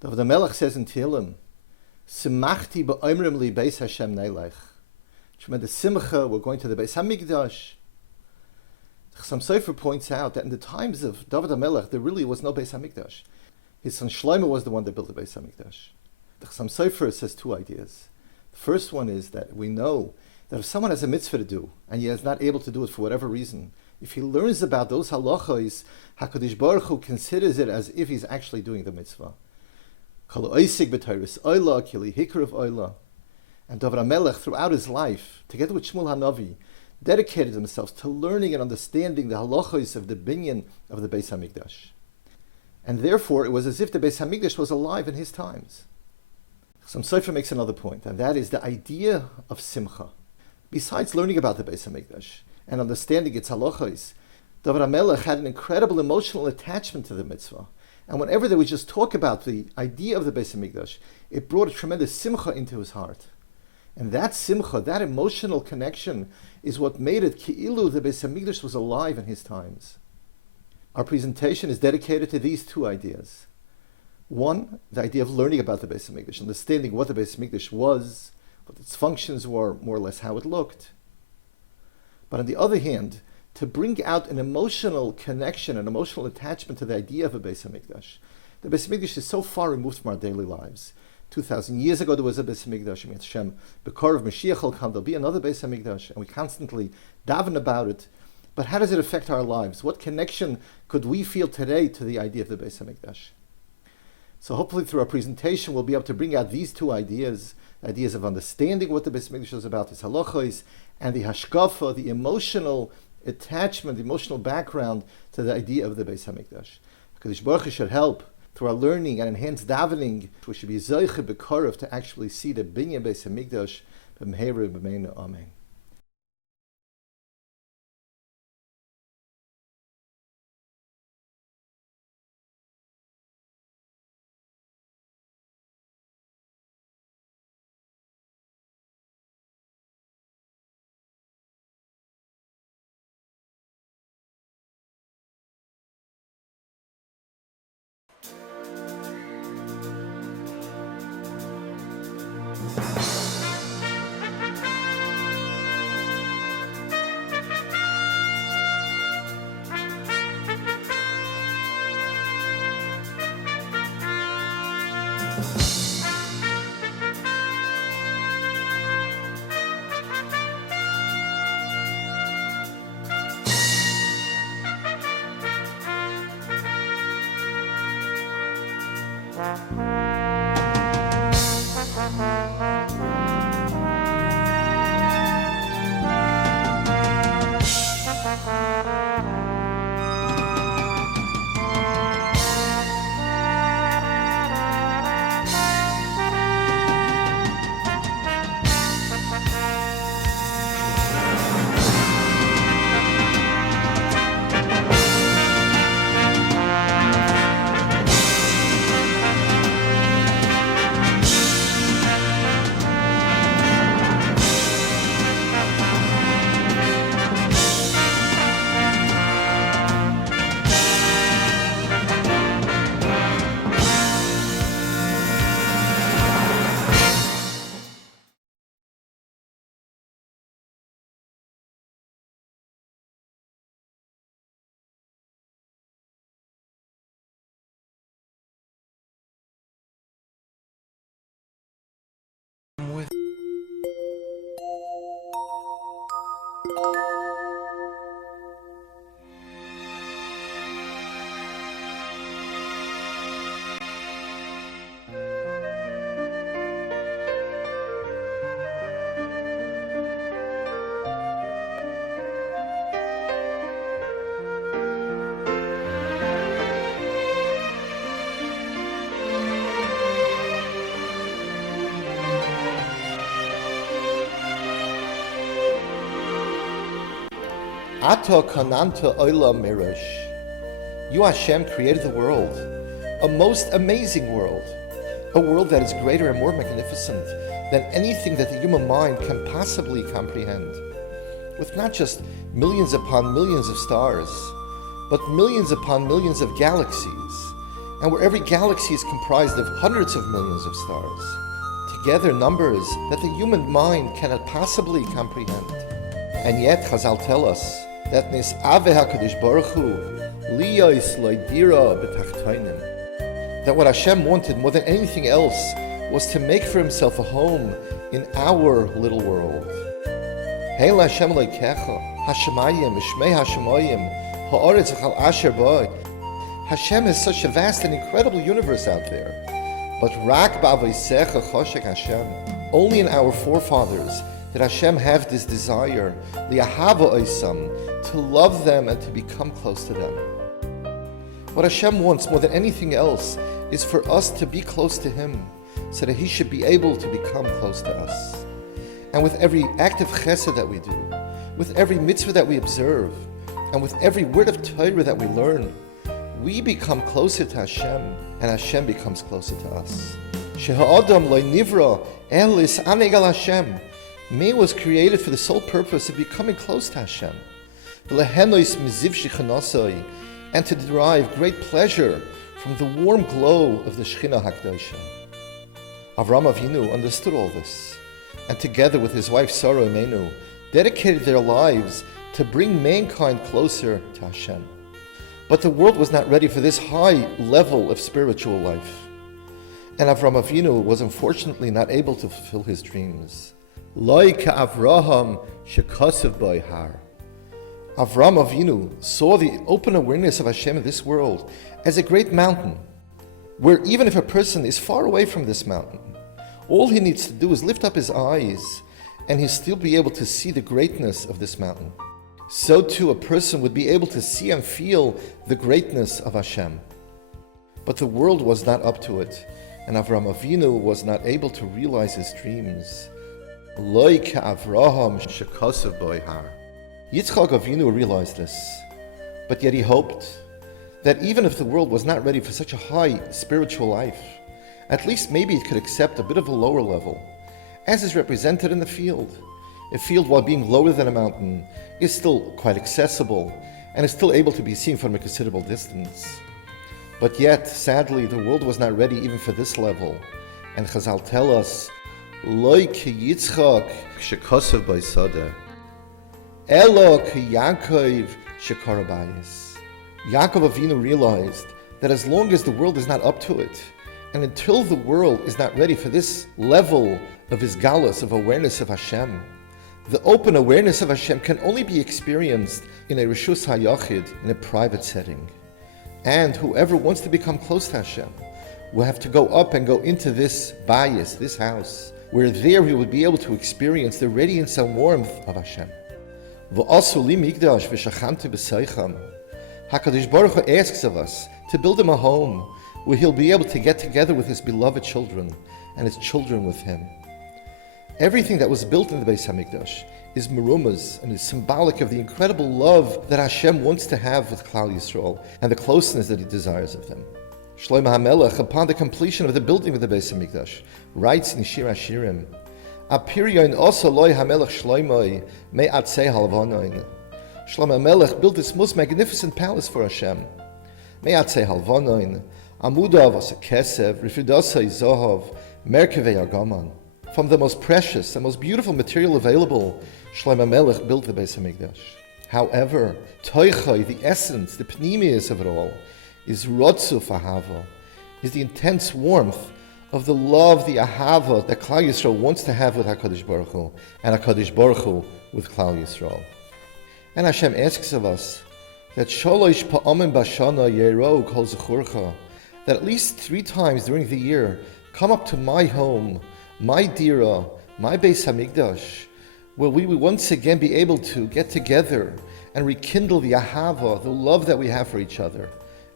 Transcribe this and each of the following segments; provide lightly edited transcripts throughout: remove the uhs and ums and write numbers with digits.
The Melech says in Tehillim, Simachti ba'omrim li beis Hashem neilech. Tremendous simcha, we're going to the Beis HaMikdash. Some Sofer points out that in the times of David HaMelech, there really was no Beis HaMikdash. His son Shlomo was the one that built the Beis HaMikdash. Some Sofer says two ideas. The first one is that we know that if someone has a mitzvah to do, and he is not able to do it for whatever reason, if he learns about those halachos, HaKadosh Baruch Hu considers it as if he's actually doing the mitzvah. And David HaMelech, throughout his life, together with Shmuel HaNavi, dedicated themselves to learning and understanding the halachos of the binyan of the Beis HaMikdash. And therefore, it was as if the Beis HaMikdash was alive in his times. Some Sofer makes another point, and that is the idea of simcha. Besides learning about the Beis HaMikdash and understanding its halachos, David HaMelech had an incredible emotional attachment to the mitzvah. And whenever there was just talk about the idea of the Beis HaMikdash, it brought a tremendous simcha into his heart. And that simcha, that emotional connection, is what made it ki'ilu the Beis HaMikdash was alive in his times. Our presentation is dedicated to these two ideas. One, the idea of learning about the Beis HaMikdash, understanding what the Beis HaMikdash was, what its functions were, more or less how it looked. But on the other hand, to bring out an emotional connection, an emotional attachment to the idea of a Beis HaMikdash. The Beis HaMikdash is so far removed from our daily lives. 2,000 years ago there was a Beis HaMikdash. Hashem, Bekor of Mashiach will come, there'll be another Beis HaMikdash, and we constantly daven about it. But how does it affect our lives? What connection could we feel today to the idea of the Beis HaMikdash? So hopefully through our presentation we'll be able to bring out these two ideas of understanding what the Beis HaMikdash is about, its halachos, and the hashkafa, the emotional attachment, the emotional background to the idea of the Beis HaMikdash. HaKadosh Baruch Hu should help through our learning and enhanced davening. We should be zoiche b'korov to actually see the binyan Beis HaMikdash b'mheira b'meinu amen. Ato kananta olam mirash. You, Hashem, created the world, a most amazing world, a world that is greater and more magnificent than anything that the human mind can possibly comprehend, with not just millions upon millions of stars, but millions upon millions of galaxies, and where every galaxy is comprised of hundreds of millions of stars. Together numbers that the human mind cannot possibly comprehend. And yet Chazal tell us that Nis Ave HaKadosh Baruch Hu Liyos Loidira B'Tachtonim, that what Hashem wanted more than anything else was to make for himself a home in our little world. Heil Hashem Elokecha Hashemayim Shmei Hashemayim Ha'aretz V'chal Asher Bo. Hashem is such a vast and incredible universe out there. But Rak Ba'avosecha Choshek Hashem, only in our forefathers did Hashem have this desire, Li'ahava Oisam, to love them and to become close to them. What Hashem wants more than anything else is for us to be close to Him, so that He should be able to become close to us. And with every act of chesed that we do, with every mitzvah that we observe, and with every word of Torah that we learn, we become closer to Hashem, and Hashem becomes closer to us. Sheha'adam lo nivra elis anegal Hashem. Man was created for the sole purpose of becoming close to Hashem, and to derive great pleasure from the warm glow of the Shechina HaKadoshah. Avraham Avinu understood all this, and together with his wife Sarah Imenu, dedicated their lives to bring mankind closer to Hashem. But the world was not ready for this high level of spiritual life, and Avraham Avinu was unfortunately not able to fulfill his dreams. Like Avraham shekasav by har. Avraham Avinu saw the open awareness of Hashem in this world as a great mountain, where even if a person is far away from this mountain, all he needs to do is lift up his eyes and he'll still be able to see the greatness of this mountain. So too a person would be able to see and feel the greatness of Hashem. But the world was not up to it, and Avraham Avinu was not able to realize his dreams. Like Avraham shekasav by har. Yitzchak Avinu realized this, but yet he hoped that even if the world was not ready for such a high spiritual life, at least maybe it could accept a bit of a lower level, as is represented in the field. A field, while being lower than a mountain, is still quite accessible and is still able to be seen from a considerable distance. But yet, sadly, the world was not ready even for this level. And Chazal tell us, Loi ki Yitzchak shekasav by Sada, Elo ki Yaakov shekarabayis. Yaakov Avinu realized that as long as the world is not up to it, and until the world is not ready for this level of his galus, of awareness of Hashem, the open awareness of Hashem can only be experienced in a Rishus HaYachid, in a private setting. And whoever wants to become close to Hashem will have to go up and go into this bayis, this house, where there he would be able to experience the radiance and warmth of Hashem. HaKadosh Baruch Hu asks of us to build him a home where he'll be able to get together with his beloved children and his children with him. Everything that was built in the Beis HaMikdash is merumaz and is symbolic of the incredible love that Hashem wants to have with Klal Yisrael and the closeness that He desires of them. Shlomo HaMelech, upon the completion of the building of the Beis HaMikdash, writes in Shir Hashirim, Apiryon also loy HaMelech Shlomo me'atzei halvanoin. Shlomo HaMelech built this most magnificent palace for Hashem. Me'atzei halvanoin, amudav asa kesev, rifidasai zohov, merkevei argaman. From the most precious and most beautiful material available, Shlomo HaMelech built the Beis HaMikdash. However, toichai, the essence, the pnimius of it all, is rotzuf ahava, is the intense warmth of the love, the ahava that Klal Yisrael wants to have with HaKadosh Baruch Hu, and HaKadosh Baruch Hu with Klal Yisrael. And Hashem asks of us that sholosh pa'amim bashana yero kol zechurcha, that at least 3 times during the year, come up to my home, my dira, my Beis HaMikdash, where we will once again be able to get together and rekindle the ahava, the love that we have for each other,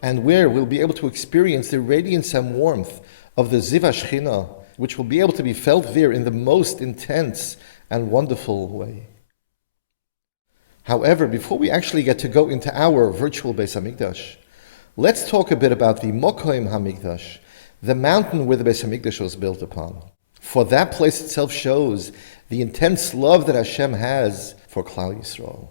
and where we'll be able to experience the radiance and warmth of the Ziv HaShechina, which will be able to be felt there in the most intense and wonderful way. However, before we actually get to go into our virtual Beis HaMikdash, let's talk a bit about the Mokoim HaMikdash, the mountain where the Beis HaMikdash was built upon. For that place itself shows the intense love that Hashem has for Klal Yisrael.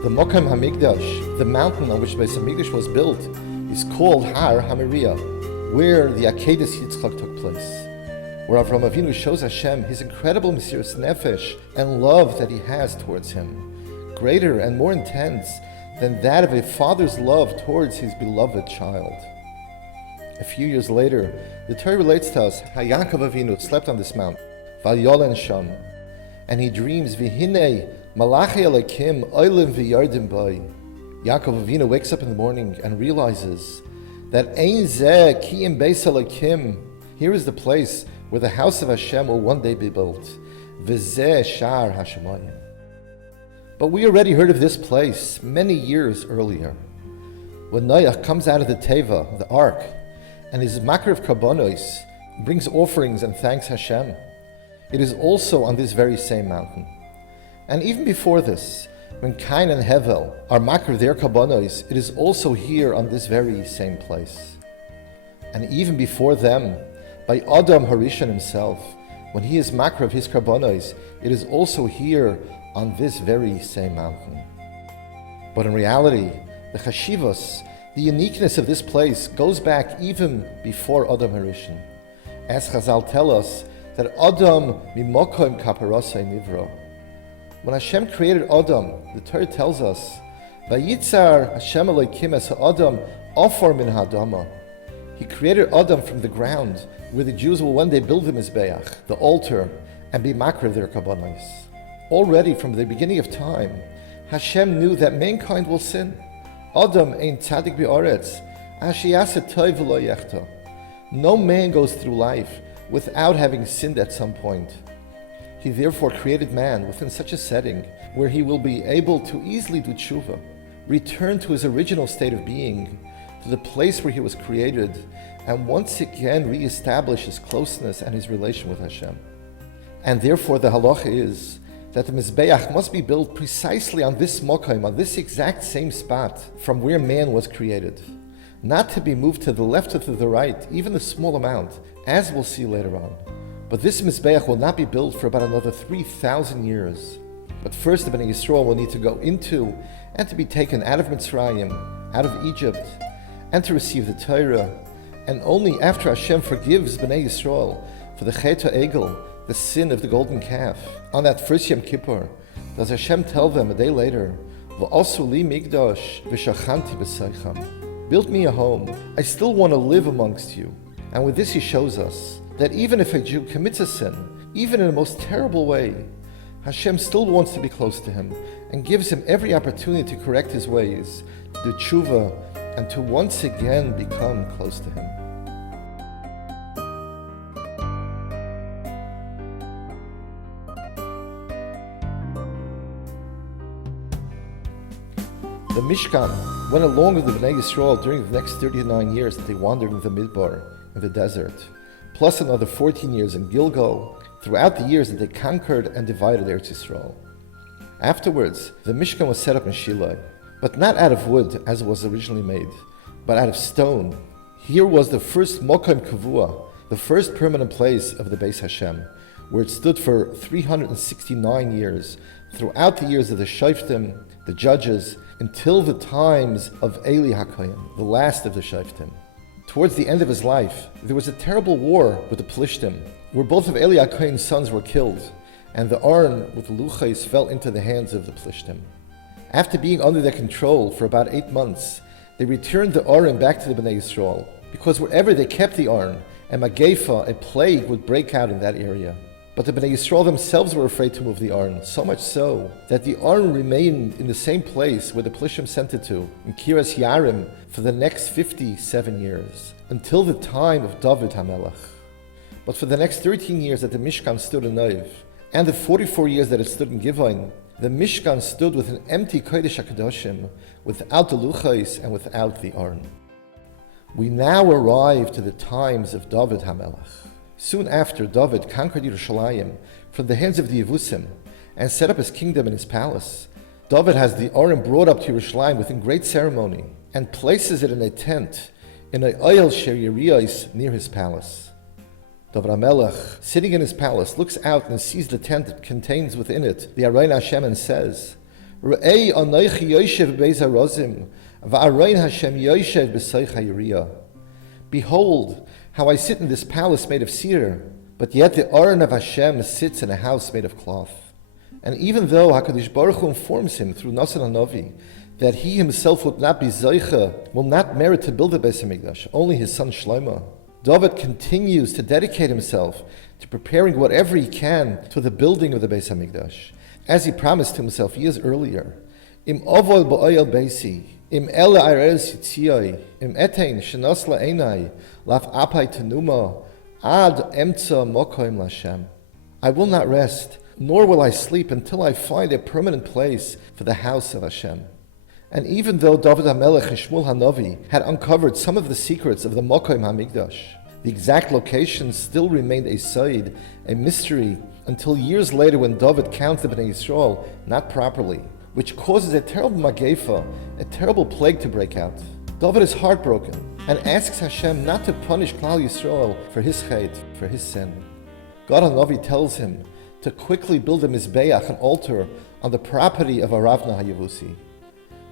The Mokem HaMikdash, the mountain on which the Beis HaMikdash was built, is called Har HaMoriah, where the Akedas Yitzchak took place, where Avraham Avinu shows Hashem his incredible Mesiras Nefesh and love that he has towards him, greater and more intense than that of a father's love towards his beloved child. A few years later, the Torah relates to us how Yaakov Avinu slept on this mountain, Vayolen Sham, and he dreams, V'hinei Malachi Elokim Oilim V'yardim Bai. Yaakov Avinu wakes up in the morning and realizes that Ein Zeh Kiyim Beis Elokim, here is the place where the house of Hashem will one day be built. V'zeh Shar Hashemayim. But we already heard of this place many years earlier, when Noach comes out of the Teva, the ark, and his makar of karbonos, brings offerings and thanks Hashem. It is also on this very same mountain. And even before this, when Cain and Hevel are makar their karbonos, it is also here on this very same place. And even before them, by Adam Harishon himself, when he is makar of his karbonos, it is also here on this very same mountain. But in reality, the chashivos, the uniqueness of this place goes back even before Adam Harishon. As Chazal tell us that Adam mimokoim kaparosei nivro. When Hashem created Adam, the Torah tells us, Vayitzar Hashem Elokim es Adam ofar min ha'adama. He created Adam from the ground, where the Jews will one day build the Mizbeach, the altar, and be makar their karbonos. Already from the beginning of time, Hashem knew that mankind will sin. Adam ein tzadik b'aretz, asher yaseh tov v'lo yechta. No man goes through life without having sinned at some point. He therefore created man within such a setting where he will be able to easily do tshuva, return to his original state of being, to the place where he was created, and once again re-establish his closeness and his relation with Hashem. And therefore the halacha is that the Mizbeach must be built precisely on this mokaim, on this exact same spot from where man was created. Not to be moved to the left or to the right, even a small amount, as we'll see later on. But this Mizbeach will not be built for about another 3,000 years. But first the Bnei Yisrael will need to go into and to be taken out of Mitzrayim, out of Egypt, and to receive the Torah. And only after Hashem forgives Bnei Yisrael for the Chet HaEgel, the sin of the golden calf, on that first Yom Kippur, does Hashem tell them a day later, V'asu li migdash v'shachanti b'seicham. Build me a home, I still want to live amongst you. And with this he shows us that even if a Jew commits a sin, even in the most terrible way, Hashem still wants to be close to him and gives him every opportunity to correct his ways, to do tshuva, and to once again become close to him. The Mishkan went along with the Bnei Yisrael during the next 39 years that they wandered in the Midbar, in the desert, plus another 14 years in Gilgal, throughout the years that they conquered and divided Eretz Yisrael. Afterwards, the Mishkan was set up in Shiloh, but not out of wood as it was originally made, but out of stone. Here was the first Mokom Kavua, the first permanent place of the Beis Hashem, where it stood for 369 years, throughout the years of the Shoftim, the judges, until the times of Eli HaKohen, the last of the Shoftim. Towards the end of his life, there was a terrible war with the Plishtim, where both of Eli HaKohen's sons were killed, and the Aron with the Luchais fell into the hands of the Plishtim. After being under their control for about 8 months, they returned the Aron back to the Bnei Yisrael, because wherever they kept the Aron, a Magefa, a plague, would break out in that area. But the Bnei Yisrael themselves were afraid to move the Aron, so much so that the Aron remained in the same place where the Plishtim sent it to, in Kiras Yarim, for the next 57 years, until the time of David HaMelech. But for the next 13 years that the Mishkan stood in Noiv, and the 44 years that it stood in Givon, the Mishkan stood with an empty Kodesh HaKadoshim, without the Luchais and without the Aron. We now arrive to the times of David HaMelech. Soon after, David conquered Yerushalayim from the hands of the Yevusim and set up his kingdom in his palace. David has the Aron brought up to Yerushalayim within great ceremony and places it in a tent in a Oyel Sher Yeriyos near his palace. David HaMelech, sitting in his palace, looks out and sees the tent that contains within it the Aron Hashem and says, Re'ei anoichi yoshev beis harozim, va'arein Hashem yoshev b'soich ha'yiriyah. Behold, how I sit in this palace made of cedar, but yet the Aron of Hashem sits in a house made of cloth. And even though HaKadosh Baruch Hu informs him through Nasan HaNavi that he himself would not be Zoicha, will not merit to build the Beis HaMikdash, only his son Shlomo, David continues to dedicate himself to preparing whatever he can to the building of the Beis HaMikdash, as he promised himself years earlier. Im ovol ba'oyel beisi, im ele ares yitziyoi, im etein shenos la'enai, laf apai tenuma, ad emtza mokoim l'Hashem. I will not rest, nor will I sleep until I find a permanent place for the house of Hashem. And even though David HaMelech and Shmuel HaNavi had uncovered some of the secrets of the Mokoim HaMikdash, the exact location still remained a side, a mystery, until years later when David counts the Bnei Yisrael not properly, which causes a terrible magefa, a terrible plague to break out. David is heartbroken and asks Hashem not to punish Klal Yisrael for his chait, for his sin. God HaNavi tells him to quickly build a mizbeach, an altar, on the property of Aravna HaYevusi.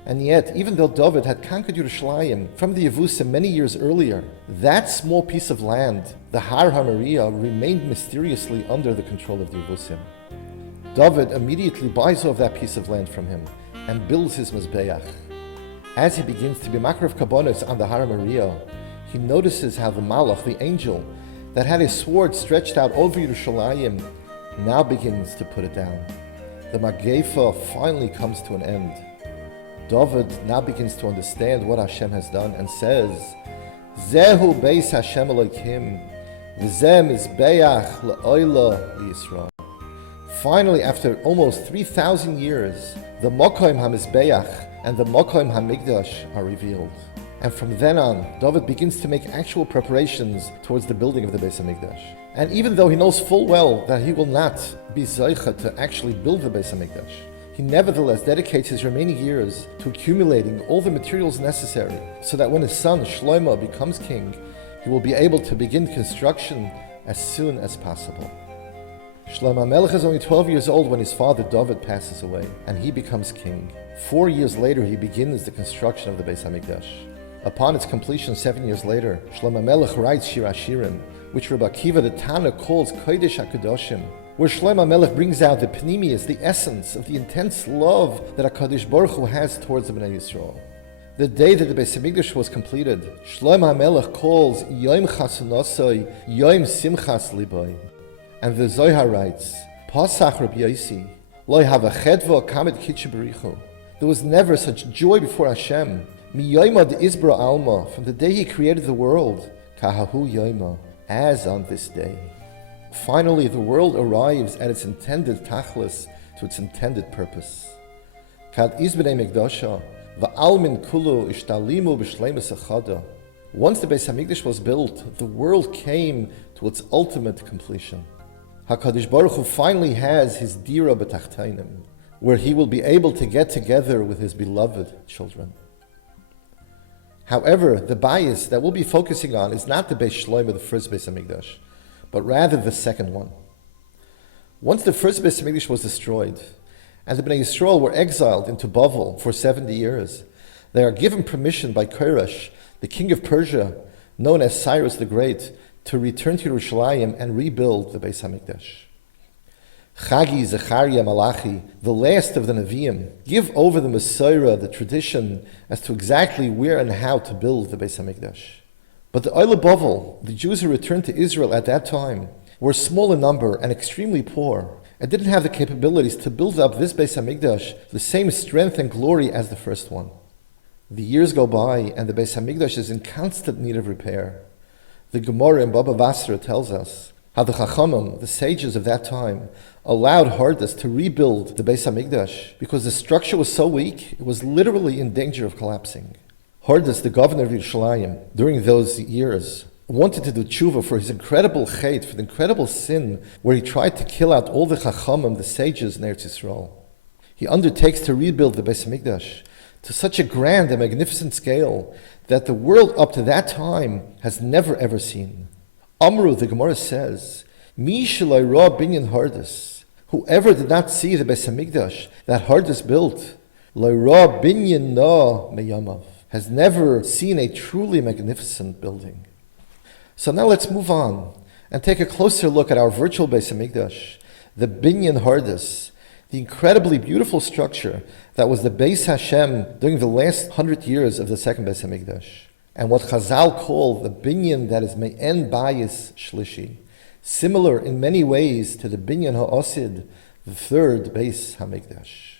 And yet, even though David had conquered Yerushalayim from the Yevusim many years earlier, that small piece of land, the Har HaMoriah, remained mysteriously under the control of the Yevusim. David immediately buys off that piece of land from him and builds his mizbeach. As he begins to be makar of kabbonos on the Har HaMoriah, he notices how the Malach, the angel, that had his sword stretched out over Yerushalayim, now begins to put it down. The Magefa finally comes to an end. David now begins to understand what Hashem has done and says, Zehu beis Hashem Elokim, v'zeh mizbeach le'oila liYisrael. Finally, after almost 3,000 years, the Mokoim HaMizbeach and the Mokoim HaMikdash are revealed. And from then on, David begins to make actual preparations towards the building of the Beis HaMikdash. And even though he knows full well that he will not be Zoicha to actually build the Beis HaMikdash, he nevertheless dedicates his remaining years to accumulating all the materials necessary so that when his son Shlomo becomes king, he will be able to begin construction as soon as possible. Shlomo HaMelech is only 12 years old when his father David passes away, and he becomes king. 4 years later, he begins the construction of the Beis HaMikdash. Upon its completion 7 years later, Shlomo HaMelech writes Shir HaShirim, which Rabbi Akiva the Tana calls Kodesh HaKadoshim, where Shlomo HaMelech brings out the pnimius, the essence of the intense love that HaKadosh Baruch Hu has towards the Bnei Yisrael. The day that the Beis HaMikdash was completed, Shlomo HaMelech calls Yom Chasanosoi Yom Simchas Liboy. And the Zohar writes, Pasach Rabbi Yossi, Lo hava chedva kamed kitche berichu. There was never such joy before Hashem. Mi yoima de isbra alma, from the day He created the world, kahahu yoima, as on this day. Finally, the world arrives at its intended tachlis, to its intended purpose. Kad izbnei mikdasha, va'almin kulu ishtalimu b'shleimus achada. Once the Beis HaMikdash was built, the world came to its ultimate completion. HaKadosh Baruch Hu finally has his dira b'tachtainim, where he will be able to get together with his beloved children. However, the bias that we'll be focusing on is not the Beis Shlomo, the first Beis HaMikdash, but rather the second one. Once the first Beis HaMikdash was destroyed, and the Bnei Yisrael were exiled into Bavel for 70 years, they are given permission by Koresh, the king of Persia, known as Cyrus the Great, to return to Yerushalayim and rebuild the Beis HaMikdash. Chagi, Zechariah, Malachi, the last of the Nevi'im, give over the Messiah, the tradition, as to exactly where and how to build the Beis HaMikdash. But the Oile Bavel, the Jews who returned to Israel at that time, were small in number and extremely poor, and didn't have the capabilities to build up this Beis HaMikdash to the same strength and glory as the first one. The years go by, and the Beis HaMikdash is in constant need of repair. The Gemara in Baba Basra tells us how the Chachamim, the sages of that time, allowed Hordus to rebuild the Beis HaMikdash because the structure was so weak, it was literally in danger of collapsing. Hordus, the governor of Yerushalayim, during those years, wanted to do tshuva for his incredible chait, for the incredible sin, where he tried to kill out all the Chachamim, the sages in Eretz Yisrael. He undertakes to rebuild the Beis HaMikdash to such a grand and magnificent scale that the world up to that time has never ever seen. Amru, the Gemara says, Mi shalai ra binyan Hordus, Whoever did not see the Beis Hamikdash that Hardus built, lo ra binyan na meyamav, has never seen a truly magnificent building. So now let's move on and take a closer look at our virtual Beis Hamikdash, the binyan Hardus, the incredibly beautiful structure that was the Beis Hashem during the last 100 years of the second Beis Hamikdash, and what Chazal call the binyan that is me'en bayis shlishi, similar in many ways to the binyan ha'osid, the third Beis Hamikdash.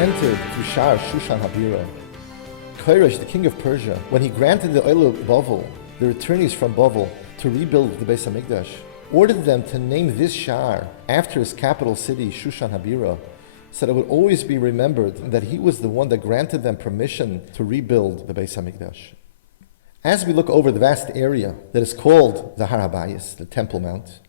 Entered through Shar Shushan Habira. Koresh, the king of Persia, when he granted the Oil of Bavel, the returnees from Bavel, to rebuild the Beis Hamikdash, ordered them to name this Shar after his capital city, Shushan Habira, so that it would always be remembered that he was the one that granted them permission to rebuild the Beis Hamikdash. As we look over the vast area that is called the Har HaBayis, the Temple Mount,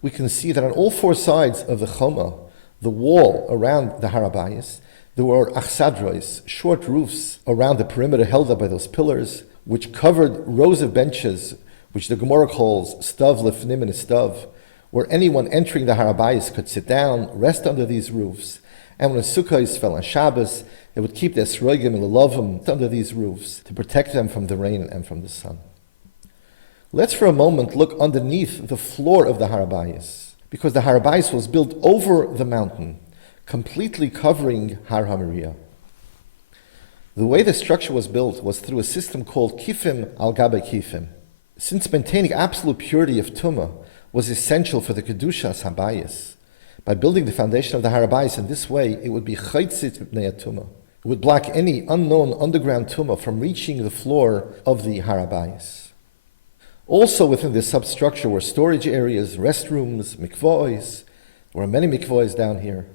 we can see that on all four sides of the Choma, the wall around the Har HaBayis, there were achsadros, short roofs around the perimeter held up by those pillars, which covered rows of benches, which the Gemara calls stav lefnim and stav, where anyone entering the Har HaBayis could sit down, rest under these roofs, and when the Sukkos fell on Shabbos, they would keep their sroigim and lelovim under these roofs to protect them from the rain and from the sun. Let's for a moment look underneath the floor of the Har HaBayis, because the Har HaBayis was built over the mountain, completely covering Har HaMoriah. The way the structure was built was through a system called kifim al gabe kifim. Since maintaining absolute purity of Tumah was essential for the Kedushas HaBayis, by building the foundation of the Har HaBayis in this way, it would be chaitzit b'nei Tumah. It would block any unknown underground Tumah from reaching the floor of the Har HaBayis. Also within this substructure were storage areas, restrooms, mikvahs. There were many mikvahs down here.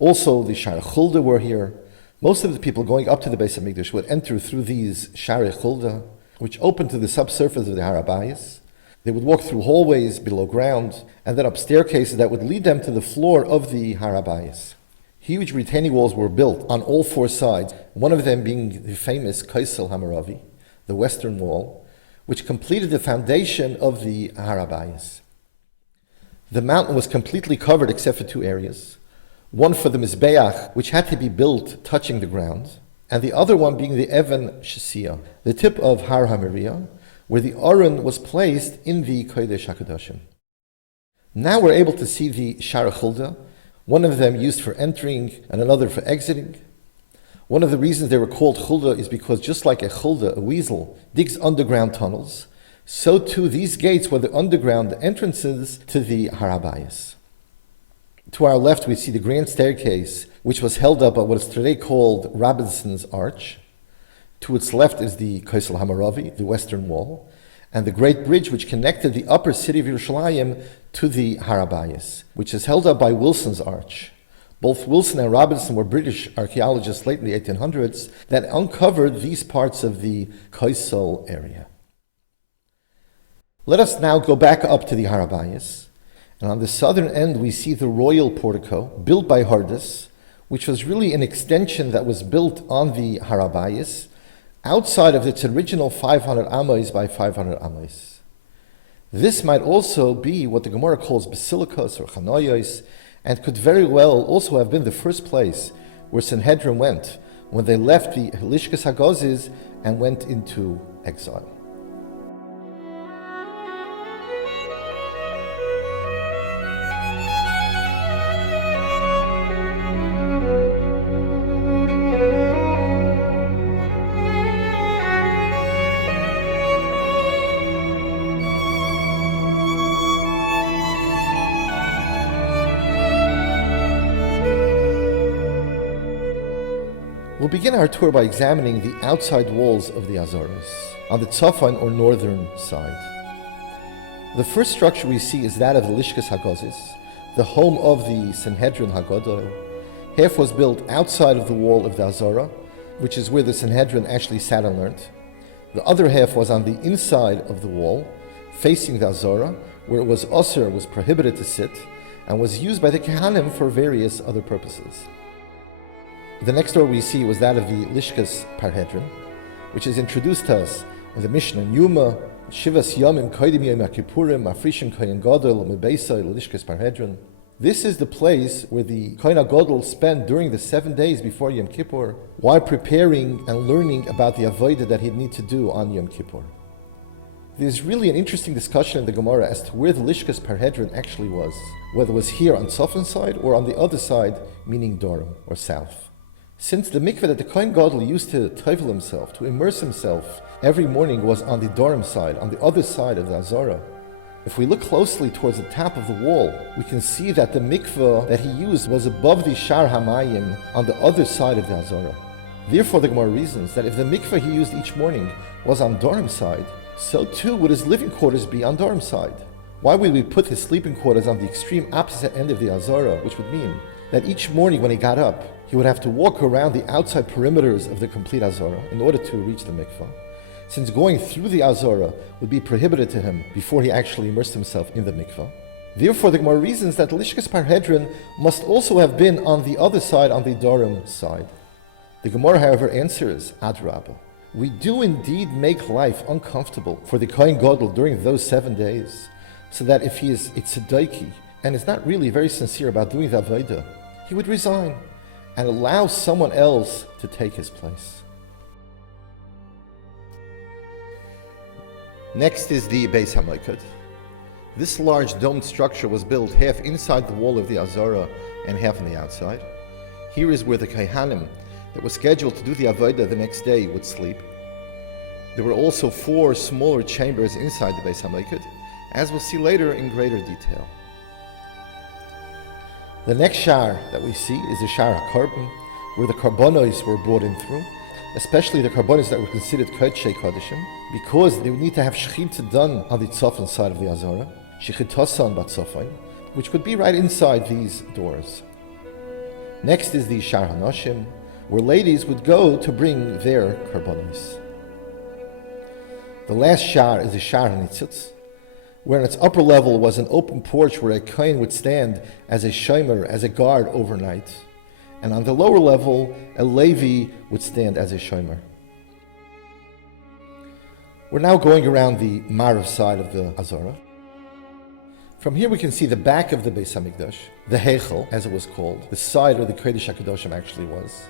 Also, the Shara Chulda were here. Most of the people going up to the Beis Hamikdash would enter through these Shara Chulda, which opened to the subsurface of the Har HaBayis. They would walk through hallways below ground, and then up staircases that would lead them to the floor of the Har HaBayis. Huge retaining walls were built on all four sides, one of them being the famous Kaisel Hamaravi, the western wall, which completed the foundation of the Har HaBayis. The mountain was completely covered except for two areas. One for the Mizbeach, which had to be built touching the ground, and the other one being the Even Shesiyah, the tip of Har HaMoriah, where the Aron was placed in the Kodesh HaKadoshim. Now we're able to see the Shara Chulda, one of them used for entering and another for exiting. One of the reasons they were called Chulda is because just like a Chulda, a weasel, digs underground tunnels, so too these gates were the underground entrances to the Har HaBayis. To our left, we see the grand staircase, which was held up by what is today called Robinson's Arch. To its left is the Kaisel Hamaravi, the western wall, and the great bridge which connected the upper city of Yerushalayim to the Har HaBayis, which is held up by Wilson's Arch. Both Wilson and Robinson were British archaeologists late in the 1800s that uncovered these parts of the Kaisel area. Let us now go back up to the Har HaBayis. And on the southern end, we see the royal portico, built by Hardus, which was really an extension that was built on the Har HaBayis, outside of its original 500 amos by 500 amos. This might also be what the Gemara calls basilicas or chanoyos, and could very well also have been the first place where Sanhedrin went when they left the Lishkas Hagozis and went into exile. We'll begin our tour by examining the outside walls of the Azoros, on the Tzafon or northern side. The first structure we see is that of the Lishkas Hagozis, the home of the Sanhedrin Hagodol. Half was built outside of the wall of the Azorah, which is where the Sanhedrin actually sat and learned. The other half was on the inside of the wall, facing the Azorah, where it was osir, was prohibited to sit, and was used by the Kehanim for various other purposes. The next door we see was that of the Lishkas Parhedrin, which is introduced to us in the Mishnah in Yuma, Shivas Yomim Koidim Yom HaKippurim, Afrishim Kohen Gadol, Mebeisai, Lishkas Parhedrin. This is the place where the Kohen Gadol spent during the 7 days before Yom Kippur, while preparing and learning about the avodah that he'd need to do on Yom Kippur. There's really an interesting discussion in the Gemara as to where the Lishkas Parhedrin actually was, whether it was here on Tzafon side or on the other side, meaning Dorim or south. Since the mikveh that the Kohen Gadol used to tovel himself, to immerse himself every morning, was on the Dorim side, on the other side of the Azorah, if we look closely towards the top of the wall, we can see that the mikveh that he used was above the Shar Hamayim on the other side of the Azorah. Therefore, the Gemara reasons that if the mikveh he used each morning was on Dorim side, so too would his living quarters be on Dorim side. Why would we put his sleeping quarters on the extreme opposite end of the Azorah, which would mean that each morning when he got up, he would have to walk around the outside perimeters of the complete Azorah in order to reach the mikveh, since going through the Azorah would be prohibited to him before he actually immersed himself in the mikveh. Therefore, the Gemara reasons that the Lishkas Parhedrin must also have been on the other side, on the Dorim side. The Gemara, however, answers, Adrabah. We do indeed make life uncomfortable for the Kohen Gadol during those 7 days, so that if he is a tzedaki and is not really very sincere about doing the avodah, he would resign and allow someone else to take his place. Next is the Beis HaMikdash. This large domed structure was built half inside the wall of the Azorah and half on the outside. Here is where the Kehanim that was scheduled to do the avodah the next day would sleep. There were also 4 smaller chambers inside the Beis HaMikdash, as we'll see later in greater detail. The next shar that we see is the Shar HaKarban, where the karbonos were brought in through, especially the karbonos that were considered Kodshei Kodeshim, because they would need to have shechita done on the Tzafon side of the Azorah, shechitasan batzafon, which would be right inside these doors. Next is the Shar HaNashim, where ladies would go to bring their karbonos. The last shar is the Shar HaNitzitz, where in its upper level was an open porch where a kohen would stand as a shomer, as a guard overnight, and on the lower level, a Levi would stand as a shomer. We're now going around the Marav side of the Azorah. From here we can see the back of the Beis HaMikdash, the Heichel, as it was called, the side where the Kodesh HaKadoshim actually was.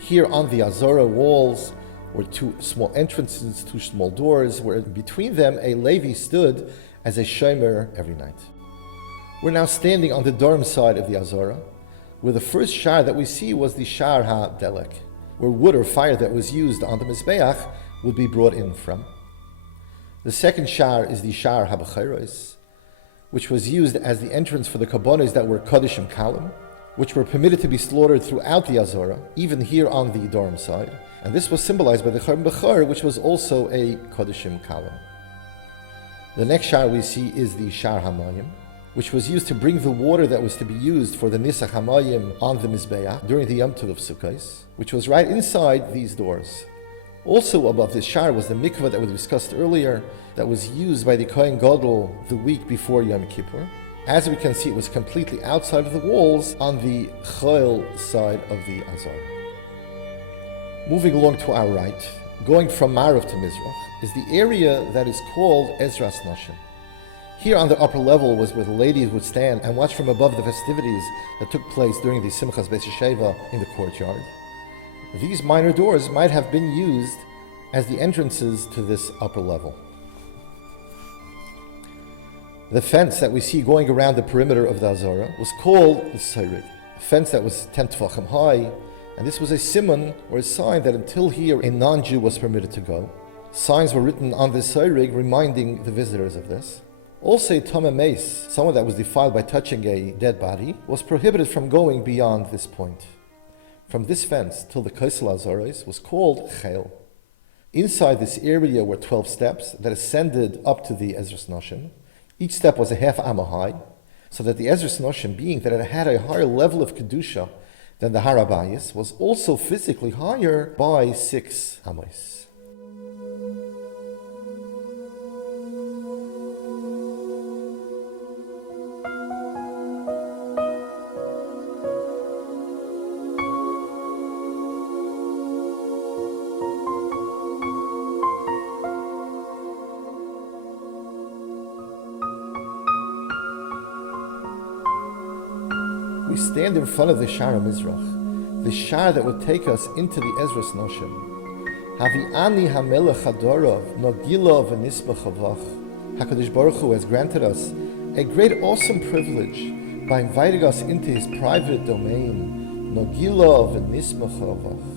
Here on the Azorah walls were 2 small entrances, 2 small doors, where between them a Levi stood as a shomer every night. We're now standing on the Dorim side of the Azorah, where the first shar that we see was the Shar HaDelek, where wood or fire that was used on the Mizbeach would be brought in from. The second shar is the Shar HaBechiros, which was used as the entrance for the karbonos that were Kodeshim Kalim, which were permitted to be slaughtered throughout the Azorah, even here on the Dorim side. And this was symbolized by the Chorban Bechor, which was also a Kodeshim Kalim. The next shar we see is the Shar HaMayim, which was used to bring the water that was to be used for the Nisach HaMayim on the Mizbeach during the Yom Tov of Sukkos, which was right inside these doors. Also above this shar was the mikveh that we discussed earlier, that was used by the Kohen Gadol the week before Yom Kippur. As we can see, it was completely outside of the walls on the Chol side of the Azorah. Moving along to our right, going from Marav to Mizrach, is the area that is called Ezras Nashim. Here on the upper level was where the ladies would stand and watch from above the festivities that took place during the Simchas Beis Sheva in the courtyard. These minor doors might have been used as the entrances to this upper level. The fence that we see going around the perimeter of the Azorah was called the Seirig, a fence that was 10 tvachim high, and this was a simon, or a sign that until here a non-Jew was permitted to go. Signs were written on the Seirig reminding the visitors of this. Also, a Tameh Meis, someone that was defiled by touching a dead body, was prohibited from going beyond this point. from this fence till the Kaisel Azores was called Chel. Inside this area were 12 steps that ascended up to the Ezras Noshim. Each step was a half amma high, so that the Ezras Noshim, being that it had a higher level of Kedusha than the Har Habayis, was also physically higher by 6 amos. We stand in front of the Shar HaMizrach, the Shar that would take us into the Ezras Noshim. Havi'ani HaMelech HaDorov Nogila V'nisbach Havach. HaKadosh Baruch Hu has granted us a great awesome privilege by inviting us into His private domain, Nogila V'nisbach Havach.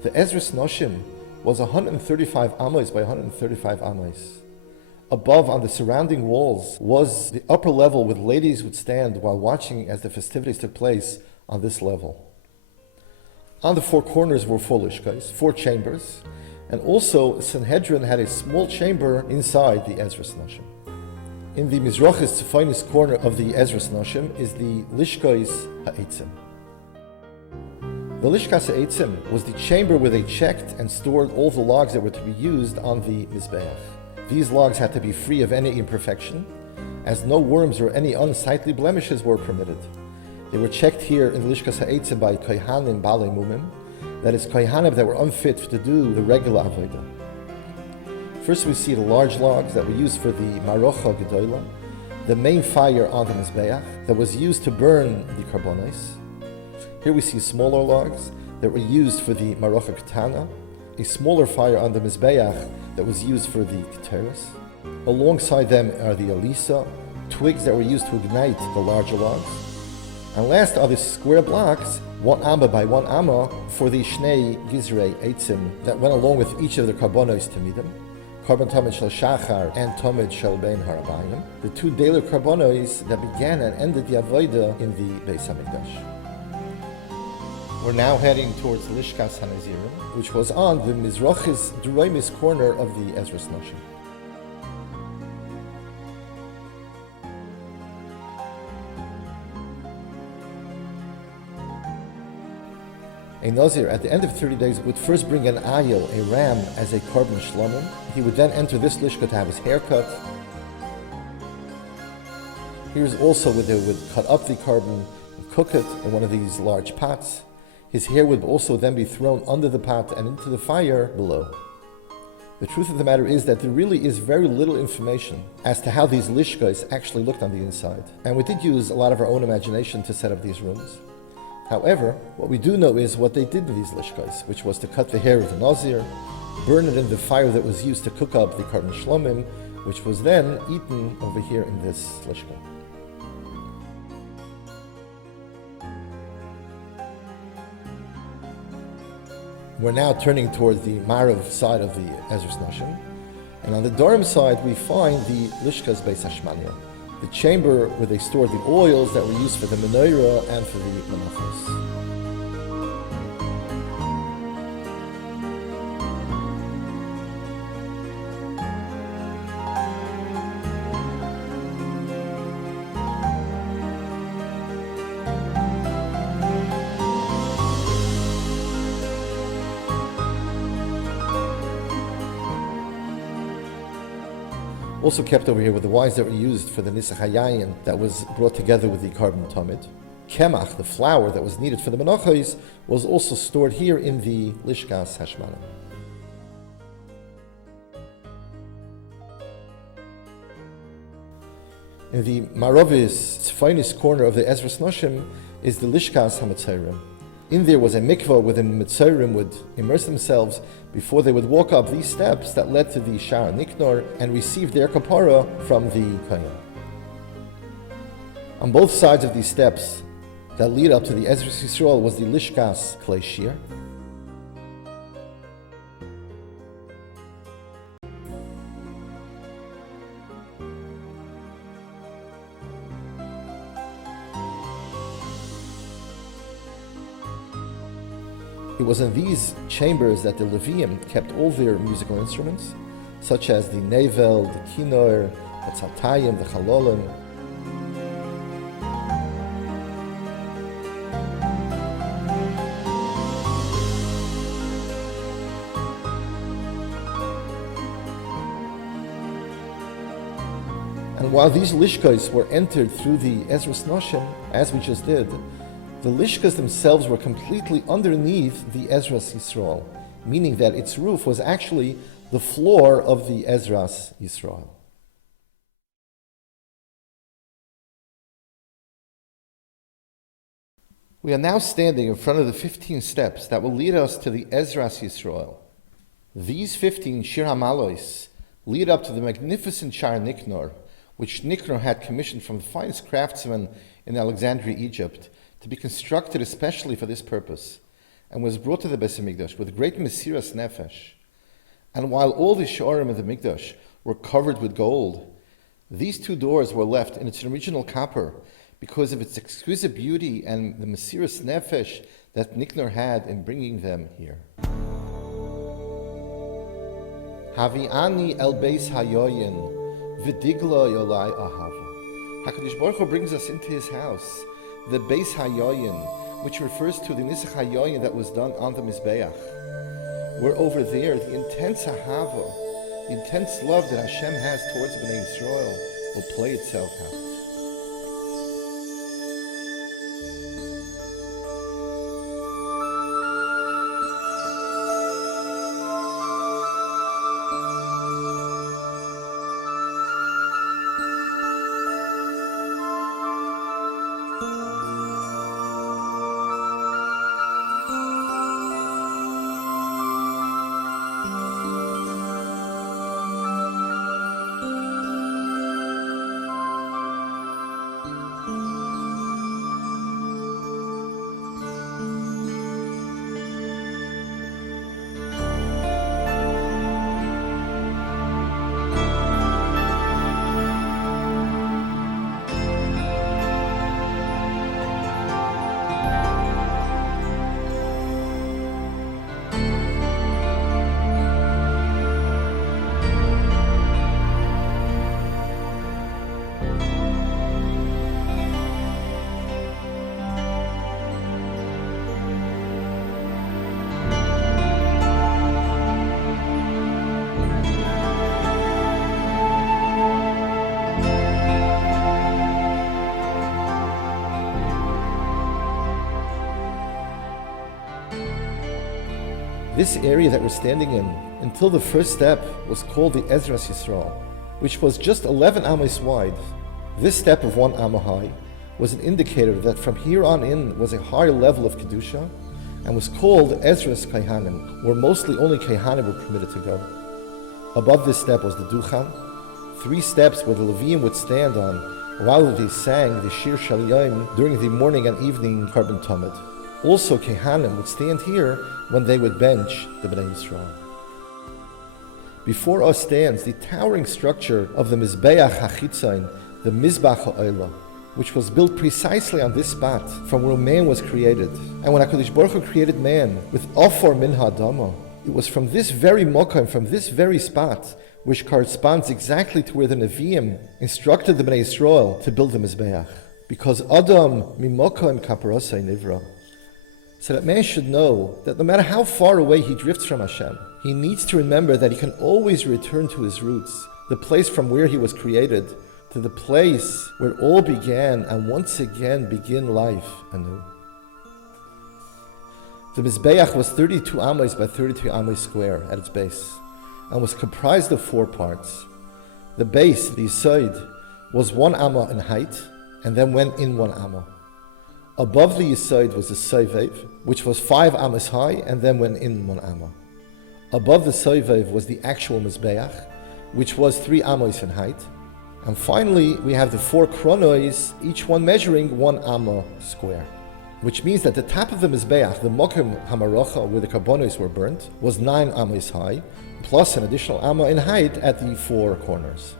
The Ezras Noshim was 135 amos by 135 amos. Above, on the surrounding walls, was the upper level where ladies would stand while watching as the festivities took place on this level. On the 4 corners were 4 lishkos, 4 chambers, and also Sanhedrin had a small chamber inside the Ezras Noshim. In the Mizrachis finest corner of the Ezras Noshim is the Lishkos Ha'etzim. The Lishkas Ha'etzim was the chamber where they checked and stored all the logs that were to be used on the Mizbeach. These logs had to be free of any imperfection, as no worms or any unsightly blemishes were permitted. They were checked here in the Lishkas Ha'etzim by Kohanim Balei Mumim, that is, Kohanim that were unfit to do the regular Avodah. First we see the large logs that were used for the Marocha Gedola, the main fire on the Mizbeach that was used to burn the Karbonos. Here we see smaller logs that were used for the Marocha Ketana, a smaller fire on the Mizbeach that was used for the Keteris. Alongside them are the Elisa, twigs that were used to ignite the larger logs. And last are the square blocks, 1 amma by 1 amma, for the Shnei Gizrei Eitzim that went along with each of the Karbonos to Midim, Karban Tamid Shel Shachar and Tamid Shel Bein Harabayim, the 2 daily Karbonos that began and ended the Avodah in the Beis HaMikdash. We're now heading towards Lishkas HaNazirim, which was on the Mizrachis Duraimis corner of the Ezras Noshim. A Nazir, at the end of 30 days, would first bring an ayil, a ram, as a korban shlomim. He would then enter this lishka to have his hair cut. Here's also where they would cut up the korban and cook it in one of these large pots. His hair would also then be thrown under the pot and into the fire below. The truth of the matter is that there really is very little information as to how these lishkas actually looked on the inside. And we did use a lot of our own imagination to set up these rooms. However, what we do know is what they did in these lishkas, which was to cut the hair of the Nazir, burn it in the fire that was used to cook up the korban shlomim, which was then eaten over here in this lishka. We're now turning towards the Marav side of the Ezras Noshim, and on the Dorim side we find the Lishkas Beis Hashmania, the chamber where they stored the oils that were used for the menorah and for the menachos. Also kept over here were the wines that were used for the Nisach HaYayin that was brought together with the korban tamid. Kemach, the flour that was needed for the menachos, was also stored here in the Lishkas Hashmana. In the Maravis finest corner of the Ezras Noshim is the Lishkas HaMetzarim. In there was a mikvah where the Mitzorim would immerse themselves before they would walk up these steps that led to the Shar Niknor and receive their kapara from the Kohen. On both sides of these steps that lead up to the Ezras Yisrael was the Lishkas Klei Shir. It was in these chambers that the Leviim kept all their musical instruments, such as the nevel, the kinor, the tzaltayim, the chalolim. And while these lishkas were entered through the Ezras Noshim, as we just did, the lishkas themselves were completely underneath the Ezras Yisrael, meaning that its roof was actually the floor of the Ezras Yisrael. We are now standing in front of the 15 steps that will lead us to the Ezras Yisrael. These 15 Shir HaMalois lead up to the magnificent Shar Niknor, which Niknor had commissioned from the finest craftsmen in Alexandria, Egypt, to be constructed especially for this purpose, and was brought to the Beis HaMikdash with great mesiras nefesh. And while all the shorim of the Mikdash were covered with gold, these two doors were left in its original copper because of its exquisite beauty and the mesiras nefesh that Niknor had in bringing them here. Havi'ani el beis hayoyin v'digla yolai ahava. HaKadosh Baruch Hu brings us into His house, the Beis HaYoyin, which refers to the Nisach HaYoyin that was done on the Mizbeach, where over there the intense Ahava, the intense love that Hashem has towards Bnei Yisrael will play itself out. This area that we're standing in, until the first step, was called the Ezras Yisrael, which was just 11 amos wide. This step of 1 amo high was an indicator that from here on in was a higher level of Kedusha, and was called Ezras Kaihanim, where mostly only Kaihanim were permitted to go. Above this step was the Duchan, 3 steps where the Leviim would stand on while they sang the Shir Shal Yom during the morning and evening Karban Tamid. Also, Kehanim would stand here when they would bench the Bnei Yisrael. Before us stands the towering structure of the Mizbeach HaChitzain, the Mizbach HaOlah, which was built precisely on this spot from where man was created. And when HaKadosh Baruch Hu created man with Ofor Min HaAdama, it was from this very Mokim, from this very spot, which corresponds exactly to where the Nevi'im instructed the Bnei Yisrael to build the Mizbeach. Because Adam Mimokim Kaparosai Nivra. So that man should know that no matter how far away he drifts from Hashem, he needs to remember that he can always return to his roots, the place from where he was created, to the place where it all began and once again begin life anew. The Mizbeach was 32 amos by 32 amos square at its base, and was comprised of 4 parts. The base, the Yesod, was 1 amma in height, and then went in 1 amma. Above the Yesod was the Sovev, which was 5 amos high and then went in 1 amma. Above the Sovev was the actual Mizbeach, which was 3 amos in height. And finally, we have the 4 kronos, each one measuring 1 amma square. Which means that the top of the Mizbeach, the Mokim Hamarocha, where the carbonos were burnt, was 9 amos high, plus an additional amma in height at the 4 corners.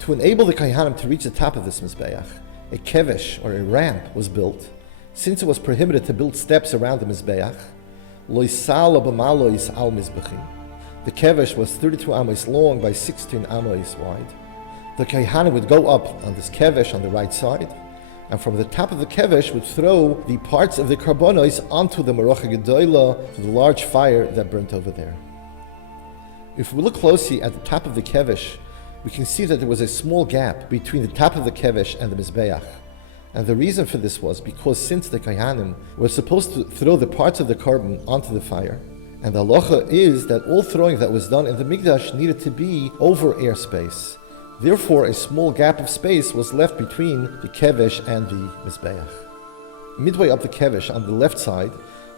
To enable the Kohanim to reach the top of this Mizbeach, a kevesh, or a ramp, was built. Since it was prohibited to build steps around the Mizbeach, loisal abamalois al Mizbechi. The kevesh was 32 amos long by 16 amos wide. The Kohanim would go up on this kevesh on the right side, and from the top of the kevesh would throw the parts of the carbonos onto the Marocha Gedoyla, to the large fire that burnt over there. If we look closely at the top of the kevesh, we can see that there was a small gap between the top of the kevesh and the Mizbeach. And the reason for this was because since the Kohanim were supposed to throw the parts of the carbon onto the fire, and the halacha is that all throwing that was done in the Mikdash needed to be over airspace. Therefore, a small gap of space was left between the kevesh and the Mizbeach. Midway up the kevesh on the left side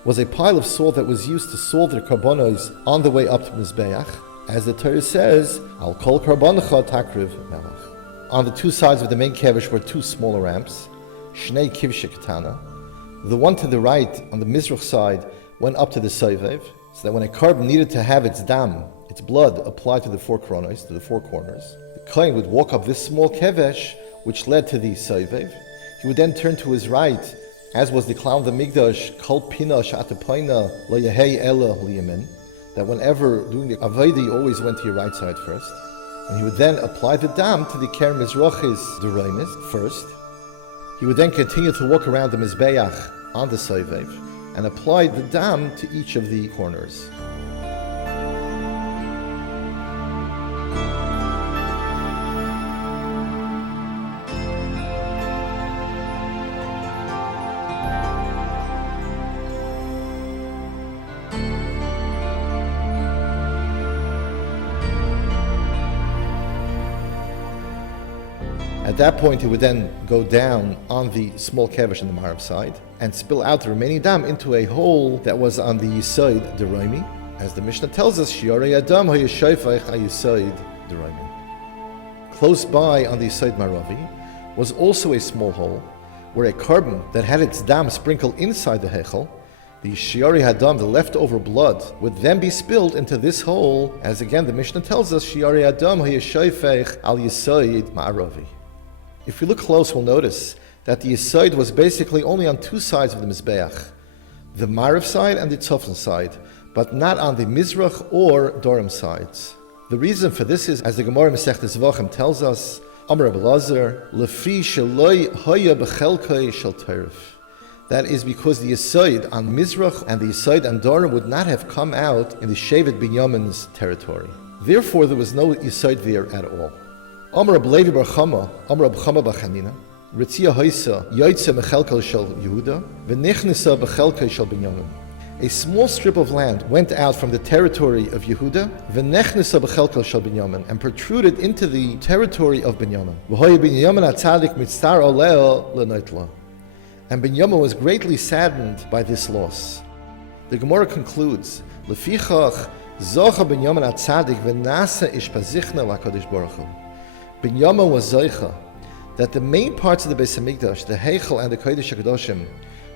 was a pile of salt that was used to salt the carbonos on the way up to Mizbeach. As the Torah says, Al kol karbonecha takriv melach. On the 2 sides of the main kevesh were 2 smaller ramps, shnei kivshe ketana. The one to the right, on the Mizrach side, went up to the Sovev, so that when a carbon needed to have its dam, its blood, applied to the 4 kronos, to the 4 corners, the Kohen would walk up this small kevesh, which led to the Sovev. He would then turn to his right, as was the Klal of the Mikdash, kol pina sh'atapaina lo yehei ela liyamin, that whenever doing the Avodah, you always went to your right side first. And he would then apply the dam to the Ker Mizrachis Deroimis first. He would then continue to walk around the Mizbeach on the Sovev and apply the dam to each of the corners. At that point, he would then go down on the small kevesh on the Marav side and spill out the remaining dam into a hole that was on the Yesod Deroimi. As the Mishnah tells us, Shiorei Adam ha'yeshayfach ha'yesod Deroimi. Close by on the Yesod Maravi was also a small hole where a carbon that had its dam sprinkled inside the hechel, the Shiorei Adam, the leftover blood, would then be spilled into this hole, as again the Mishnah tells us, Shiorei Adam ha'yeshayfach al Yesod Ma'aravi. If we look close, we'll notice that the Yesod was basically only on 2 sides of the Mizbeach, the Marav side and the Tzofan side, but not on the Mizrach or Dorim sides. The reason for this is, as the Gemara Masechtas Zvachim tells us, Amar Rabbi Elazar, Lefi sheloi haya bechelkai shel teref. That is because the Yesod on Mizrach and the Yesod on Dorim would not have come out in the Shevet Binyamin's territory. Therefore, there was no Yesod there at all. Amar Reb Levi bar Chama, Amar Reb Chama bar Chanina, Ritzia Hoisa, Yoitze Mechelkel Shel Yehuda, V'nichnisa Bechelkel Shel Binyamin. A small strip of land went out from the territory of Yehuda, V'nechnisa Bechelkel Shel Binyamin, and protruded into the territory of Binyamin. V'hoye Binyamin HaTzadik Mitzar Oleo L'Noitla. And Binyamin was greatly saddened by this loss. The Gemara concludes, Lefichach Zocha Binyamin HaTzadik V'nasa Ishpazichna L'HaKadosh Baruch Hu. Binyamin was Zocha that the main parts of the Beis Hamikdash, the Heichel and the Kodesh HaKadoshim,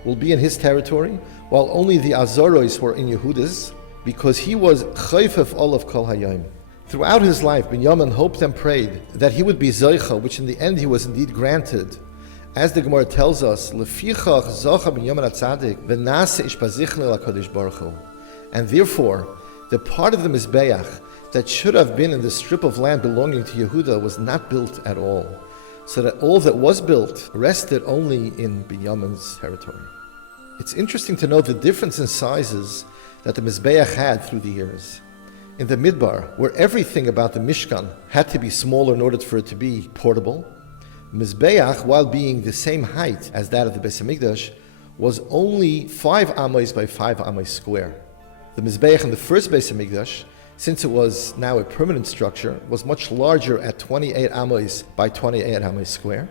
will be in his territory, while only the Azoros were in Yehuda's, because he was Chayfef Olav Kol Hayom. Throughout his life, Binyamin hoped and prayed that he would be Zocha, which in the end he was indeed granted. As the Gemara tells us, Lefichach Zocha Binyamin HaTzadik V'nase Ishpazichna L'Kodesh Baruch Hu. And therefore, the part of the Mizbeach that should have been in the strip of land belonging to Yehuda was not built at all, so that all that was built rested only in Binyamin's territory. It's interesting to note the difference in sizes that the Mizbeach had through the years. In the Midbar, where everything about the Mishkan had to be smaller in order for it to be portable, Mizbeach, while being the same height as that of the Beis Hamikdash, was only 5 amos by 5 amos square. The Mizbeach in the first Beis Hamikdash, since it was now a permanent structure, was much larger at 28 amos by 28 amos square.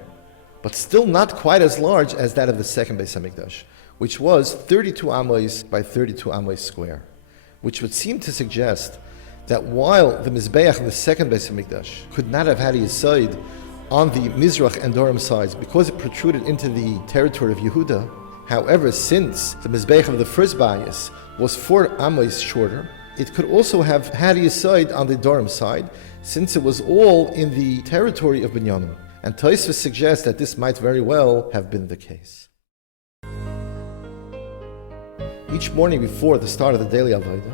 but still not quite as large as that of the second Beis Hamikdash, which was 32 amos by 32 amos square, which would seem to suggest that while the Mizbeach of the second Beis Hamikdash could not have had a Yesod on the Mizrach and Dorim sides because it protruded into the territory of Yehuda, however, since the Mizbeach of the first Bayis was 4 amos shorter, it could also have had a Yesod on the Dorim side, since it was all in the territory of Binyamin. And Tosfos suggests that this might very well have been the case. Each morning before the start of the daily Avodah,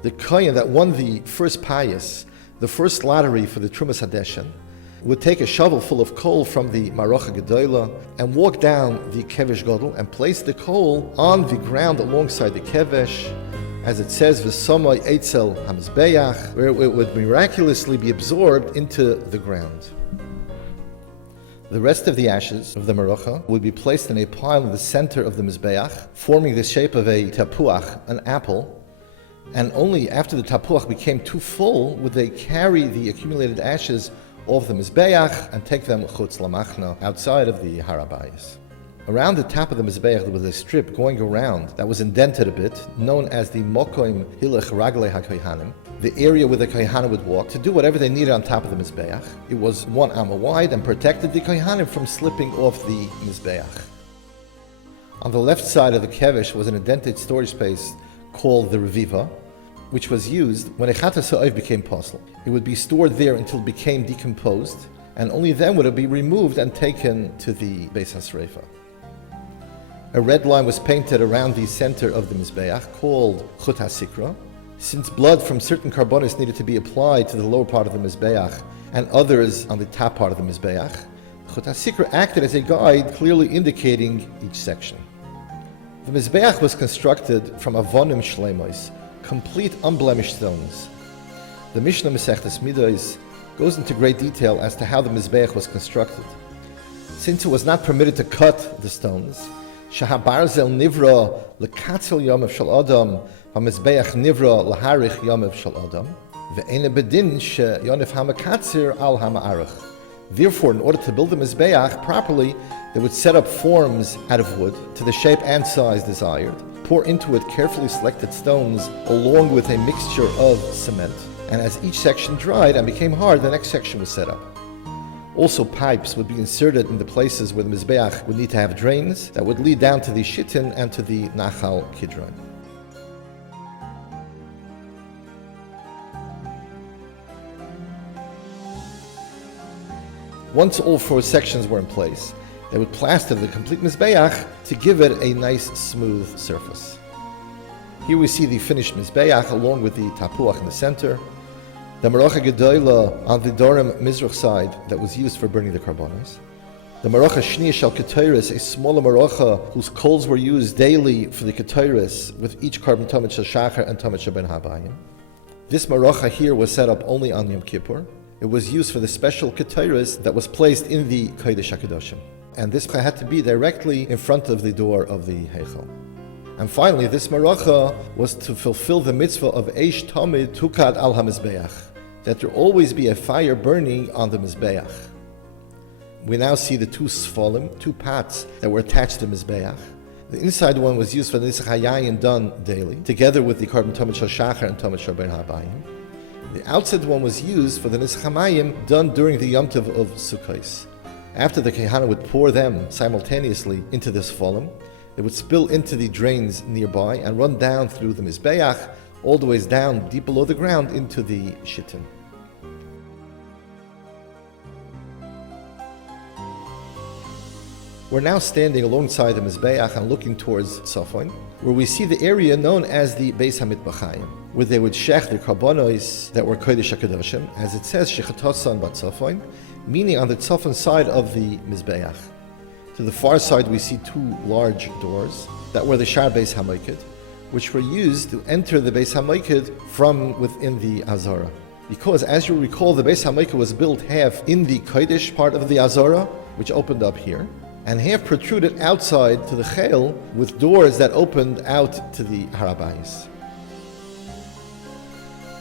the Kohen that won the first Payas, the first lottery for the Trumas Hadeshen, would take a shovel full of coal from the Marocha Gedola and walk down the Kevesh Gadol and place the coal on the ground alongside the Kevesh, as it says, V'somai Eitzel HaMizbeach, where it would miraculously be absorbed into the ground. The rest of the ashes of the Marocha would be placed in a pile in the center of the Mizbeach, forming the shape of a tapuach, an apple, and only after the tapuach became too full would they carry the accumulated ashes off the Mizbeach and take them chutz lamachna, outside of the Har HaBayis. Around the top of the Mizbeach there was a strip going around that was indented a bit, known as the Mokoim Hilech Raglei HaKohanim, the area where the Kohanim would walk to do whatever they needed on top of the Mizbeach. It was 1 amma wide and protected the Kohanim from slipping off the Mizbeach. On the left side of the Kevesh was an indented storage space called the Reviva, which was used when a Chatas Ha'ov became possible. It would be stored there until it became decomposed, and only then would it be removed and taken to the Beis HaSreifa. A red line was painted around the center of the Mizbeach called Chut HaSikra. Since blood from certain carbonis needed to be applied to the lower part of the Mizbeach and others on the top part of the Mizbeach, Chut HaSikra acted as a guide clearly indicating each section. The Mizbeach was constructed from avonim shleimos, complete unblemished stones. The Mishnah Masechtas Midos goes into great detail as to how the Mizbeach was constructed. Since it was not permitted to cut the stones, Shahabarzel nivra lekatzel yomev shel adam, hamizbeach nivra laharich yomev shel adam, ve'ena bedin she yonef hamakatzer al hama'arich. Therefore, in order to build the Mizbeach properly, they would set up forms out of wood to the shape and size desired, pour into it carefully selected stones along with a mixture of cement, and as each section dried and became hard, the next section was set up. Also, pipes would be inserted in the places where the Mizbeach would need to have drains that would lead down to the Shittin and to the Nachal Kidron. Once all 4 sections were in place, they would plaster the complete Mizbeach to give it a nice smooth surface. Here we see the finished Mizbeach along with the Tapuach in the center, the Marocha Gedola on the Dorim Mizrach side that was used for burning the carbonos, the Marocha Shniya Shel Ketoris, a smaller Marocha whose coals were used daily for the Ketoris with each carbon Tomit Shel Shachar and Tomit Shel Ben Habayim. This Marocha here was set up only on Yom Kippur. It was used for the special Ketoris that was placed in the Kodesh HaKadoshim. And this had to be directly in front of the door of the Heichal. And finally, this Marocha was to fulfill the mitzvah of Eish Tamid Tukad al HaMizbeach, that there always be a fire burning on the Mizbeach. We now see the 2 sfolim, 2 pots that were attached to the Mizbeach. The inside one was used for the Nisach HaYayin done daily, together with the Korban Tomit Shel Shachar and Tomit Shel Ben Habayim. The outside one was used for the Nisach HaMayim done during the Yom Tov of Sukkos. After the Kehana would pour them simultaneously into this sfolim, they would spill into the drains nearby and run down through the Mizbeach, all the ways down deep below the ground into the Shittim. We're now standing alongside the Mizbeach and looking towards Tzafon, where we see the area known as the Beis HaMitbachayim, where they would shech their karbonos that were Kodesh HaKadoshim, as it says, Shechatosan bat Tzafon, meaning on the Tzafon side of the Mizbeach. To the far side we see 2 large doors that were the Shar Beis HaMoiked, which were used to enter the Beis HaMoiked from within the Azara. Because, as you recall, the Beis HaMoiked was built half in the Kodesh part of the Azara, which opened up here, and half protruded outside to the Chel with doors that opened out to the Har HaBayis.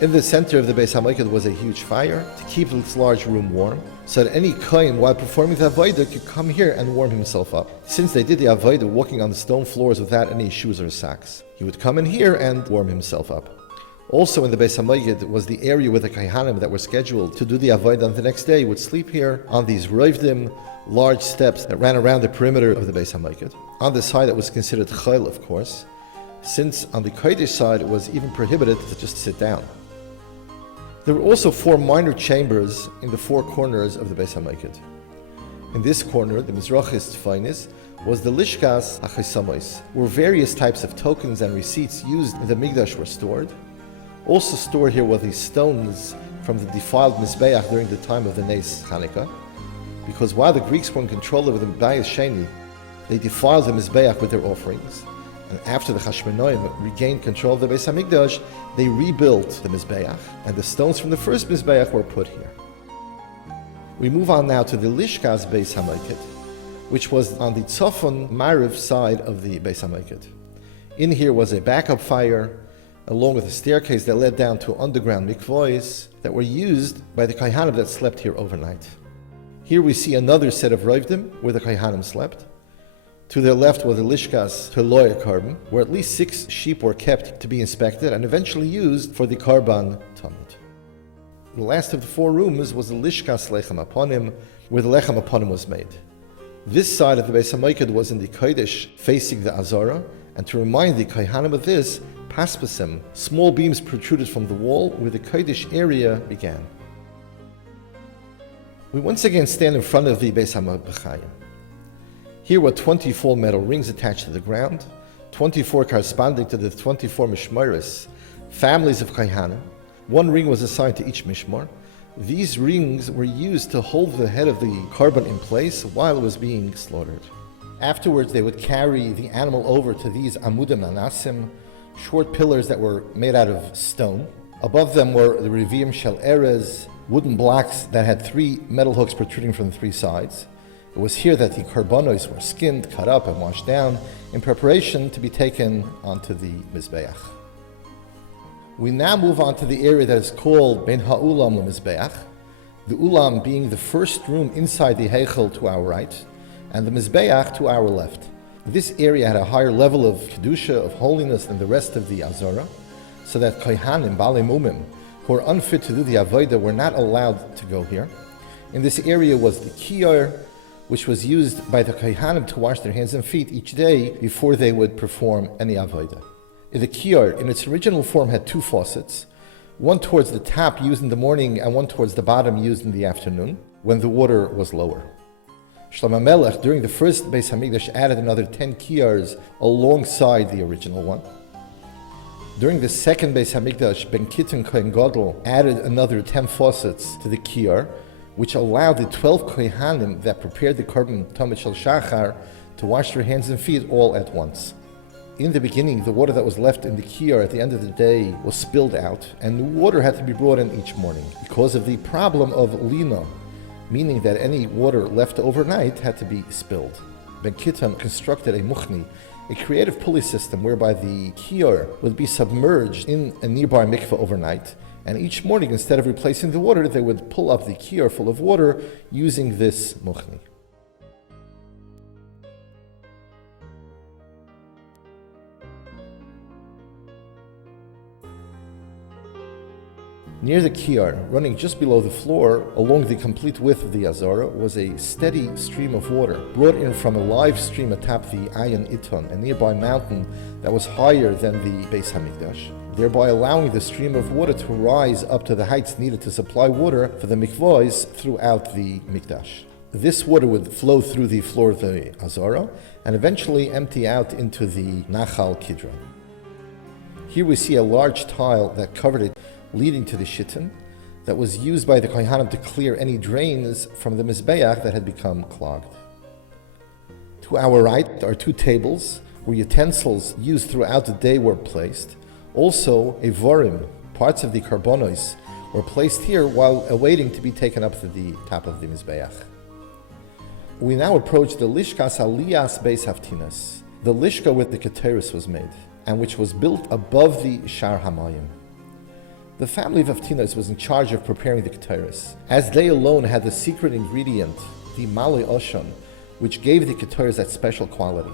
In the center of the Beis HaMoiked was a huge fire to keep this large room warm, so that any kohen, while performing the avodah, could come here and warm himself up. Since they did the avodah walking on the stone floors without any shoes or socks, he would come in here and warm himself up. Also in the Beis HaMikdash was the area where the Kohanim that were scheduled to do the avodah on the next day would sleep here on these roivdim, large steps that ran around the perimeter of the Beis HaMikdash. On the side that was considered chayil, of course, since on the Kodesh side it was even prohibited to just sit down. There were also 4 minor chambers in the 4 corners of the Beis HaMikdash. In this corner, the Mizrachis Tfainis, was the Lishkas HaChisamois, where various types of tokens and receipts used in the Mikdash were stored. Also stored here were the stones from the defiled Mizbeach during the time of the Nes Chanukah, because while the Greeks were in control over the Bayis Sheni, they defiled the Mizbeach with their offerings, and after the Hashmonaim regained control of the Beis HaMikdash, they rebuilt the Mizbeach, and the stones from the first Mizbeach were put here. We move on now to the Lishkas Beis HaMikdash, which was on the Tzofon Mariv side of the Beis HaMikdash. In here was a backup fire, along with a staircase that led down to underground mikvahs that were used by the Kohanim that slept here overnight. Here we see another set of roivdim where the Kohanim slept. To their left was the Lishkas Teloya Karban, where at least 6 sheep were kept to be inspected and eventually used for the Karban Tamid. The last of the 4 rooms was the Lishkas Lechem Aponim, where the Lechem Aponim was made. This side of the Beis HaMikdash was in the Kodesh facing the Azara, and to remind the Kohanim of this, paspasim, small beams protruded from the wall where the Kodesh area began. We once again stand in front of the Beis HaMikdash. Here were 24 metal rings attached to the ground, 24 corresponding to the 24 mishmaris, families of Kohanim. 1 ring was assigned to each mishmar. These rings were used to hold the head of the karban in place while it was being slaughtered. Afterwards, they would carry the animal over to these amudim anasim, short pillars that were made out of stone. Above them were the Revim Shel Erez, wooden blocks that had 3 metal hooks protruding from the 3 sides. It was here that the karbanos were skinned, cut up, and washed down in preparation to be taken onto the Mizbeach. We now move on to the area that is called Ben Ha'ulam LeMizbeach, the Ulam being the first room inside the Heichel to our right, and the Mizbeach to our left. This area had a higher level of Kedusha, of holiness than the rest of the Azara, so that Kohanim, Balei Mumim, who were unfit to do the Avodah, were not allowed to go here. In this area was the Kiyar, which was used by the Kohanim to wash their hands and feet each day before they would perform any Avodah. The Kiyar, in its original form, had 2 faucets, one towards the top used in the morning and one towards the bottom used in the afternoon, when the water was lower. Shlomo Melech, during the first Beis HaMikdash, added another 10 kiyars alongside the original one. During the second Beis HaMikdash, Ben Kitton Kohen Gadol added another 10 faucets to the kiyar, which allowed the 12 Kohanim that prepared the Karban Tamid Shel Shachar to wash their hands and feet all at once. In the beginning, the water that was left in the kiyar at the end of the day was spilled out, and new water had to be brought in each morning because of the problem of lina, meaning that any water left overnight had to be spilled. Ben Kitton constructed a muchni, a creative pulley system whereby the kiyar would be submerged in a nearby mikveh overnight, and each morning, instead of replacing the water, they would pull up the kiyar full of water using this muchni. Near the kiyar, running just below the floor, along the complete width of the Azara, was a steady stream of water, brought in from a live stream atop the Ayin Iton, a nearby mountain that was higher than the Beis HaMikdash, thereby allowing the stream of water to rise up to the heights needed to supply water for the mikvahs throughout the Mikdash. This water would flow through the floor of the Azara and eventually empty out into the Nachal Kidron. Here we see a large tile that covered it, leading to the Shittim, that was used by the Kohanim to clear any drains from the Mizbeach that had become clogged. To our right are 2 tables where utensils used throughout the day were placed. Also, a vorim, parts of the karbonos, were placed here while awaiting to be taken up to the top of the Mizbeach. We now approach the Lishkas Aliyas Beis Haftinas, the Lishka with the Keteris was made, and which was built above the Shar Hamayim. The family of Avtinos was in charge of preparing the Keteris, as they alone had the secret ingredient, the Malei Osham, which gave the Keteris that special quality,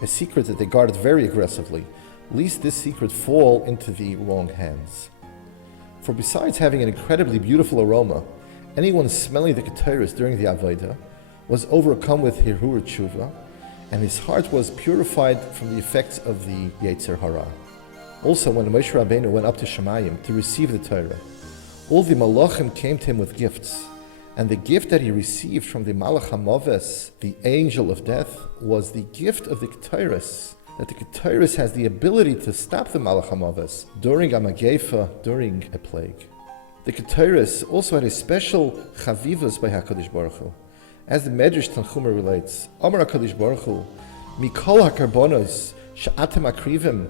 a secret that they guarded very aggressively, lest this secret fall into the wrong hands. For besides having an incredibly beautiful aroma, anyone smelling the Keteris during the Avodah was overcome with Hirur Tshuva, and his heart was purified from the effects of the Yetzer Hara. Also, when Moshe Rabbeinu went up to Shemayim to receive the Torah, all the Malachim came to him with gifts, and the gift that he received from the Malach HaMoves, the angel of death, was the gift of the Keteris, that the Keteris has the ability to stop the Malach HaMoves during a Magefa, during a plague. The Keteris also had a special Chavivus by HaKadosh Baruch Hu. As the Medrash Tanchuma relates, Amar HaKadosh Baruch Hu, Mikol HaKarbonos, Sha'atem Akrivim,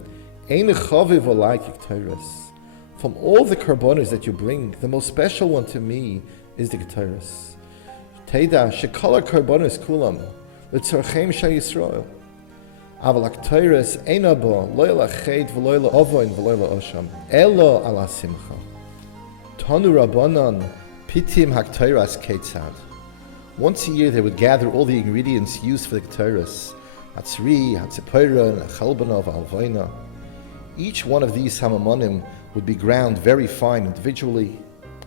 Ein Chaviv Olai Keteris. From all the karbonos that you bring, the most special one to me is the Keteris. Teida, Shekol HaKarbonos Kulam, L'tzorchem Sha'Yisrael. Aval HaKteris Ein Abo, Lo L'Ached V'Lo L'Ovoin V'Lo L'Osham, Elo Ala Simcha. Tanu Rabbanan, Pitim HaKteras Ketzad. Once a year they would gather all the ingredients used for the Keteris, Hatzri, Hatzipora, and Chalbanov, Alvaina. Each one of these samamonim would be ground very fine individually,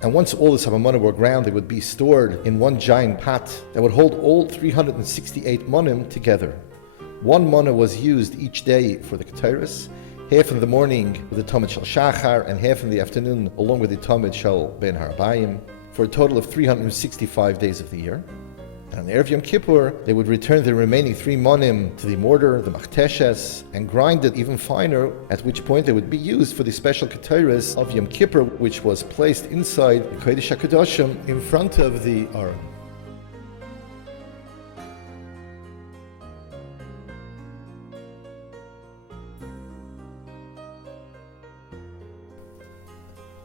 and once all the samamonim were ground, they would be stored in one giant pot that would hold all 368 monim together. One mana was used each day for the Keteris, half in the morning with the Tamid Shel Shachar, and half in the afternoon along with the Tamid Shel Ben Harabayim, for a total of 365 days of the year. And on the Erev Yom Kippur, they would return the remaining 3 monim to the mortar, the machteshes, and grind it even finer, at which point they would be used for the special Keteris of Yom Kippur, which was placed inside the Kodesh HaKadoshim in front of the Aron.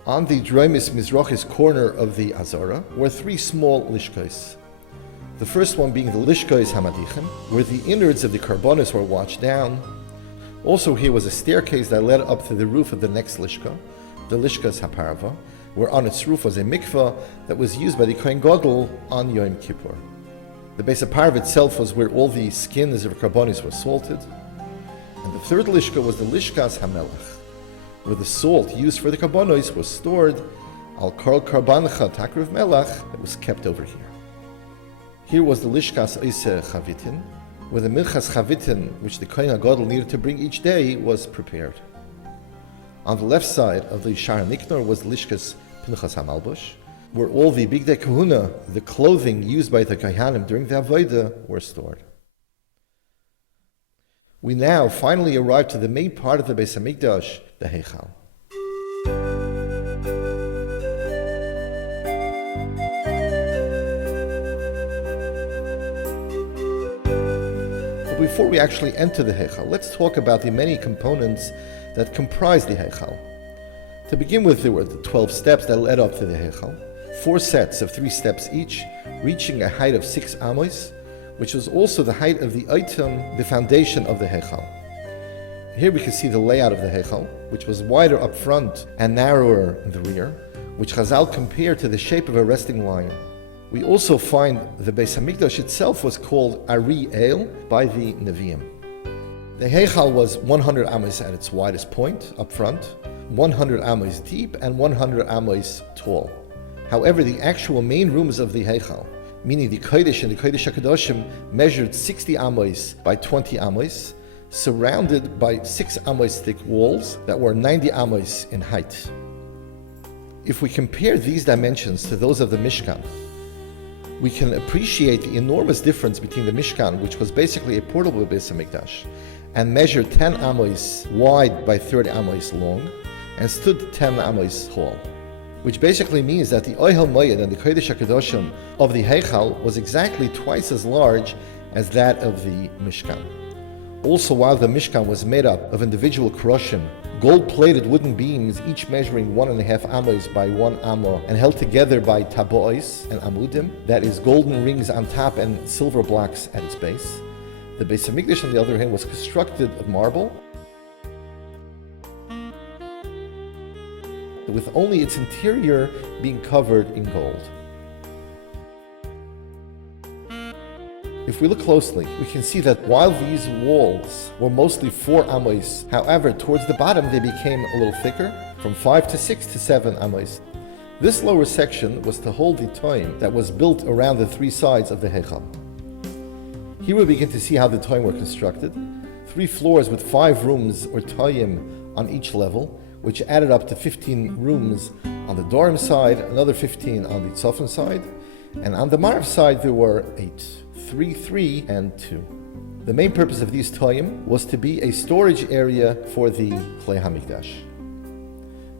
On the Droimis Mizrachis corner of the Azara were 3 small lishkos. The first one being the lishkos Hamadichim, where the innards of the karbonos were washed down. Also here was a staircase that led up to the roof of the next lishka, the lishkas Haparva, where on its roof was a mikvah that was used by the Kohen Gadol on Yom Kippur. The Beis HaParva itself was where all the skins of karbonos were salted. And the third lishka was the lishkas Hamelach, where the salt used for the karbonos was stored al kol karbancha takriv melach that was kept over here. Here was the lishkas oiser chavitin, where the milchas chavitin, which the Kohen HaGadol needed to bring each day, was prepared. On the left side of the Shar Niknor was the lishkas pinchas hamalbush, where all the bigdei kahuna, the clothing used by the kohanim during the avodah, were stored. We now finally arrive to the main part of the Beis HaMikdash, the Heichal. But before we actually enter the Heichal, let's talk about the many components that comprise the Heichal. To begin with, there were the 12 steps that led up to the Heichal, 4 sets of 3 steps each, reaching a height of 6 amos, which was also the height of the item, the foundation of the Heichal. Here we can see the layout of the Heichal, which was wider up front and narrower in the rear, which Chazal compared to the shape of a resting lion. We also find the Beis HaMikdash itself was called Ari El by the Nevi'im. The Heichal was 100 amos at its widest point up front, 100 amos deep, and 100 amos tall. However, the actual main rooms of the Heichal, meaning the Kodesh and the Kodesh HaKadoshim, measured 60 amos by 20 amos, surrounded by 6 amos thick walls that were 90 amos in height. If we compare these dimensions to those of the Mishkan, we can appreciate the enormous difference between the Mishkan, which was basically a portable Beis HaMikdash, and measured 10 amos wide by 30 amos long, and stood 10 amos tall, which basically means that the Ohel Moed and the Kodesh HaKadoshim of the Heichal was exactly twice as large as that of the Mishkan. Also, while the Mishkan was made up of individual koroshim, gold-plated wooden beams, each measuring 1.5 amos by 1 amo, and held together by tabois and amudim, that is, golden rings on top and silver blocks at its base. The Beis HaMikdash, on the other hand, was constructed of marble. with only its interior being covered in gold. If we look closely, we can see that while these walls were mostly 4 amos, however, towards the bottom they became a little thicker, from 5 to 6 to 7 amos. This lower section was to hold the toim that was built around the 3 sides of the Heichal. Here we begin to see how the toim were constructed. 3 floors with 5 rooms or toim on each level, which added up to 15 rooms on the Dorim side, another 15 on the Tzofan side, and on the Marav side there were 8. 3, 3, and 2. The main purpose of these toyim was to be a storage area for the Klei HaMikdash.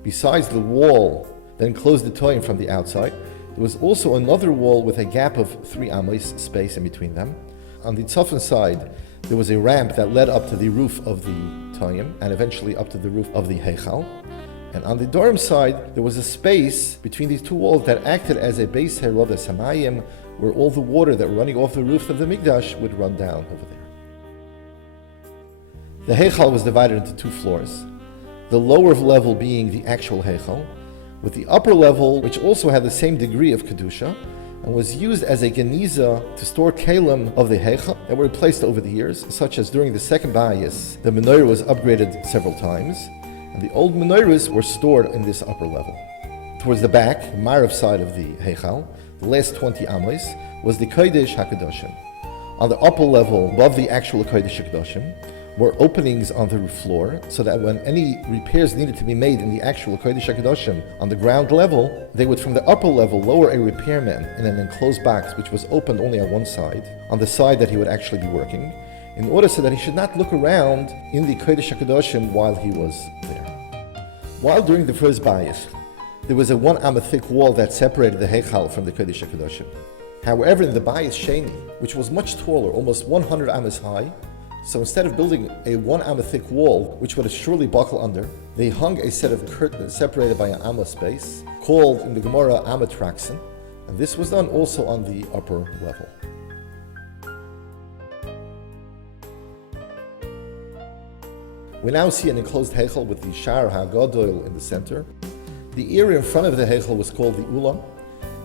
Besides the wall that enclosed the toyim from the outside, there was also another wall with a gap of 3 amos space in between them. On the Tzofan side, there was a ramp that led up to the roof of the toyim and eventually up to the roof of the Heichal. And on the Dorim side, there was a space between these 2 walls that acted as a Beis Herodas Hamayim, where all the water that were running off the roof of the Mikdash would run down over there. The Heichal was divided into 2 floors, the lower level being the actual Heichal, with the upper level which also had the same degree of Kedusha, and was used as a geniza to store kalim of the Heichal that were replaced over the years, such as during the second Bayis, the menorah was upgraded several times, and the old menorahs were stored in this upper level. Towards the back, Marav side of the Heichal, the last 20 amos, was the Kodesh HaKadoshim. On the upper level, above the actual Kodesh HaKadoshim, were openings on the floor, so that when any repairs needed to be made in the actual Kodesh HaKadoshim on the ground level, they would from the upper level lower a repairman in an enclosed box which was opened only on one side, on the side that he would actually be working, in order so that he should not look around in the Kodesh HaKadoshim while he was there. While during the first Bayis, there was a 1 amma thick wall that separated the Heichal from the Kodesh HaKadoshim. However, in the Bayis Sheni, which was much taller, almost 100 ammas high, so instead of building a 1 amma thick wall, which would surely buckle under, they hung a set of curtains separated by an amma space, called in the Gemara amma traxin, and this was done also on the upper level. We now see an enclosed Heichal with the Shar HaGadol in the center. The area in front of the Heichal was called the Ulam,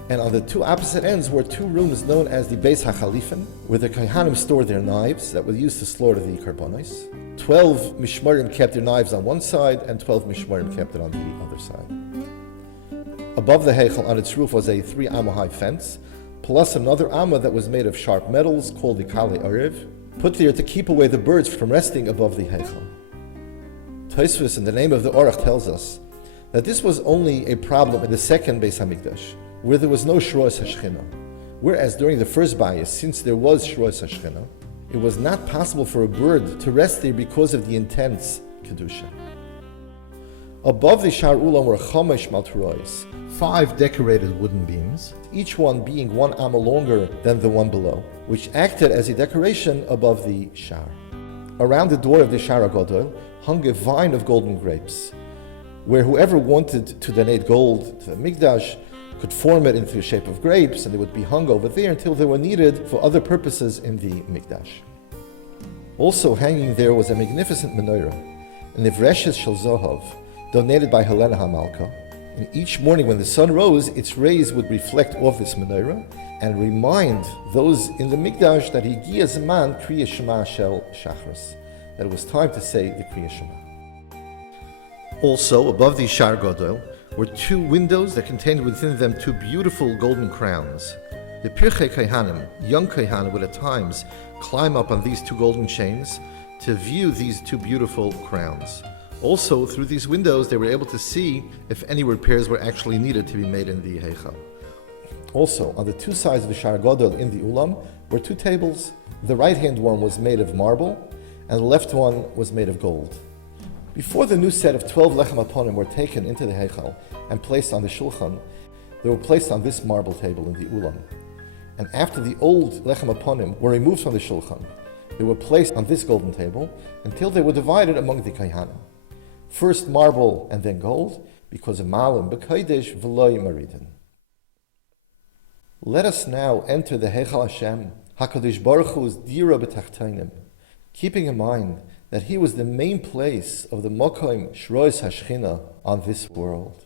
and on the 2 opposite ends were 2 rooms known as the Beis HaChalifim, where the Kohanim stored their knives that were used to slaughter the Karbonos. 12 Mishmarim kept their knives on one side, and 12 Mishmarim kept it on the other side. Above the Heichal on its roof was a 3 amma high fence, plus another amma that was made of sharp metals called the Kale Orev, put there to keep away the birds from resting above the Heichal. Tosfos, in the name of the Orach, tells us that this was only a problem in the second Beis HaMikdash, where there was no Shroas HaShechina. Whereas during the first Bayis, since there was Shroas HaShechina, it was not possible for a bird to rest there because of the intense Kedusha. Above the Shar Ulam were Chomesh Malturois, 5 decorated wooden beams, each one being 1 amma longer than the one below, which acted as a decoration above the Shar. Around the door of the Shar HaGadol hung a vine of golden grapes, where whoever wanted to donate gold to the Mikdash could form it into the shape of grapes, and they would be hung over there until they were needed for other purposes in the Mikdash. Also hanging there was a magnificent menorah, an Ivreshes Shel Zohav, donated by Helena HaMalka. And each morning when the sun rose, its rays would reflect off this menorah and remind those in the Mikdash that Higia Zaman Kriya Shema Shel Shachris, that it was time to say the Kriya Shema. Also, above the Shar Gadol were 2 windows that contained within them 2 beautiful golden crowns. The Pirchei Kohanim, young Kohanim, would at times climb up on these 2 golden chains to view these 2 beautiful crowns. Also, through these windows, they were able to see if any repairs were actually needed to be made in the Heichal. Also, on the 2 sides of the Shar Gadol in the Ulam were 2 tables. The right-hand one was made of marble, and the left one was made of gold. Before the new set of 12 lechem aponim were taken into the Heichal and placed on the shulchan, they were placed on this marble table in the Ulam. And after the old lechem aponim were removed from the shulchan, they were placed on this golden table until they were divided among the Kohanim. First marble and then gold, because of Malim b'kodesh v'loy maridin. Let us now enter the Heichal Hashem, HaKadosh Baruch Hu's dira b'tachtonim, keeping in mind that he was the main place of the Mokoim Shrois Hashchina on this world.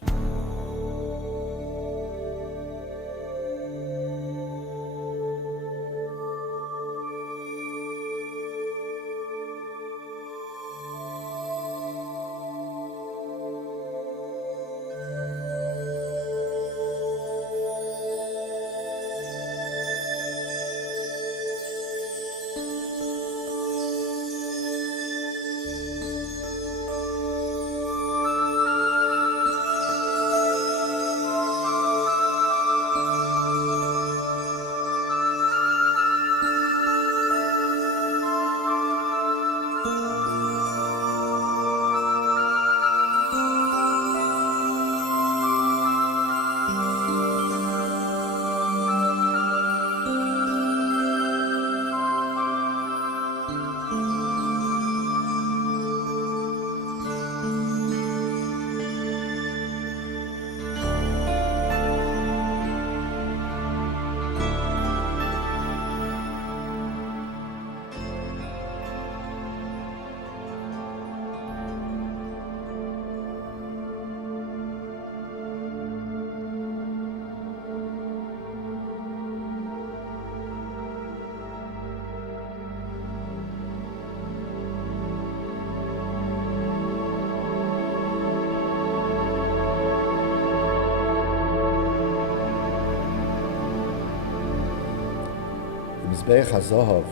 Mizbeach HaZahav,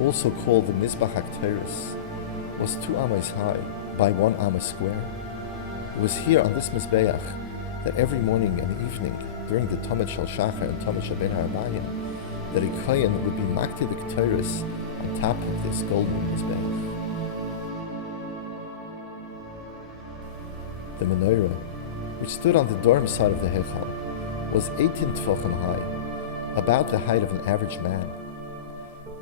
also called the Mizbach HaKteris, was 2 amas high by 1 amma square. It was here on this Mizbeach that every morning and evening, during the Tamid Shal Shachar and Tamid Shal Ben HaRabayim, that a Kohen would be makti the Kteris on top of this golden Mizbeach. The menorah, which stood on the dorm side of the Heichal, was 18 tefachim high, about the height of an average man.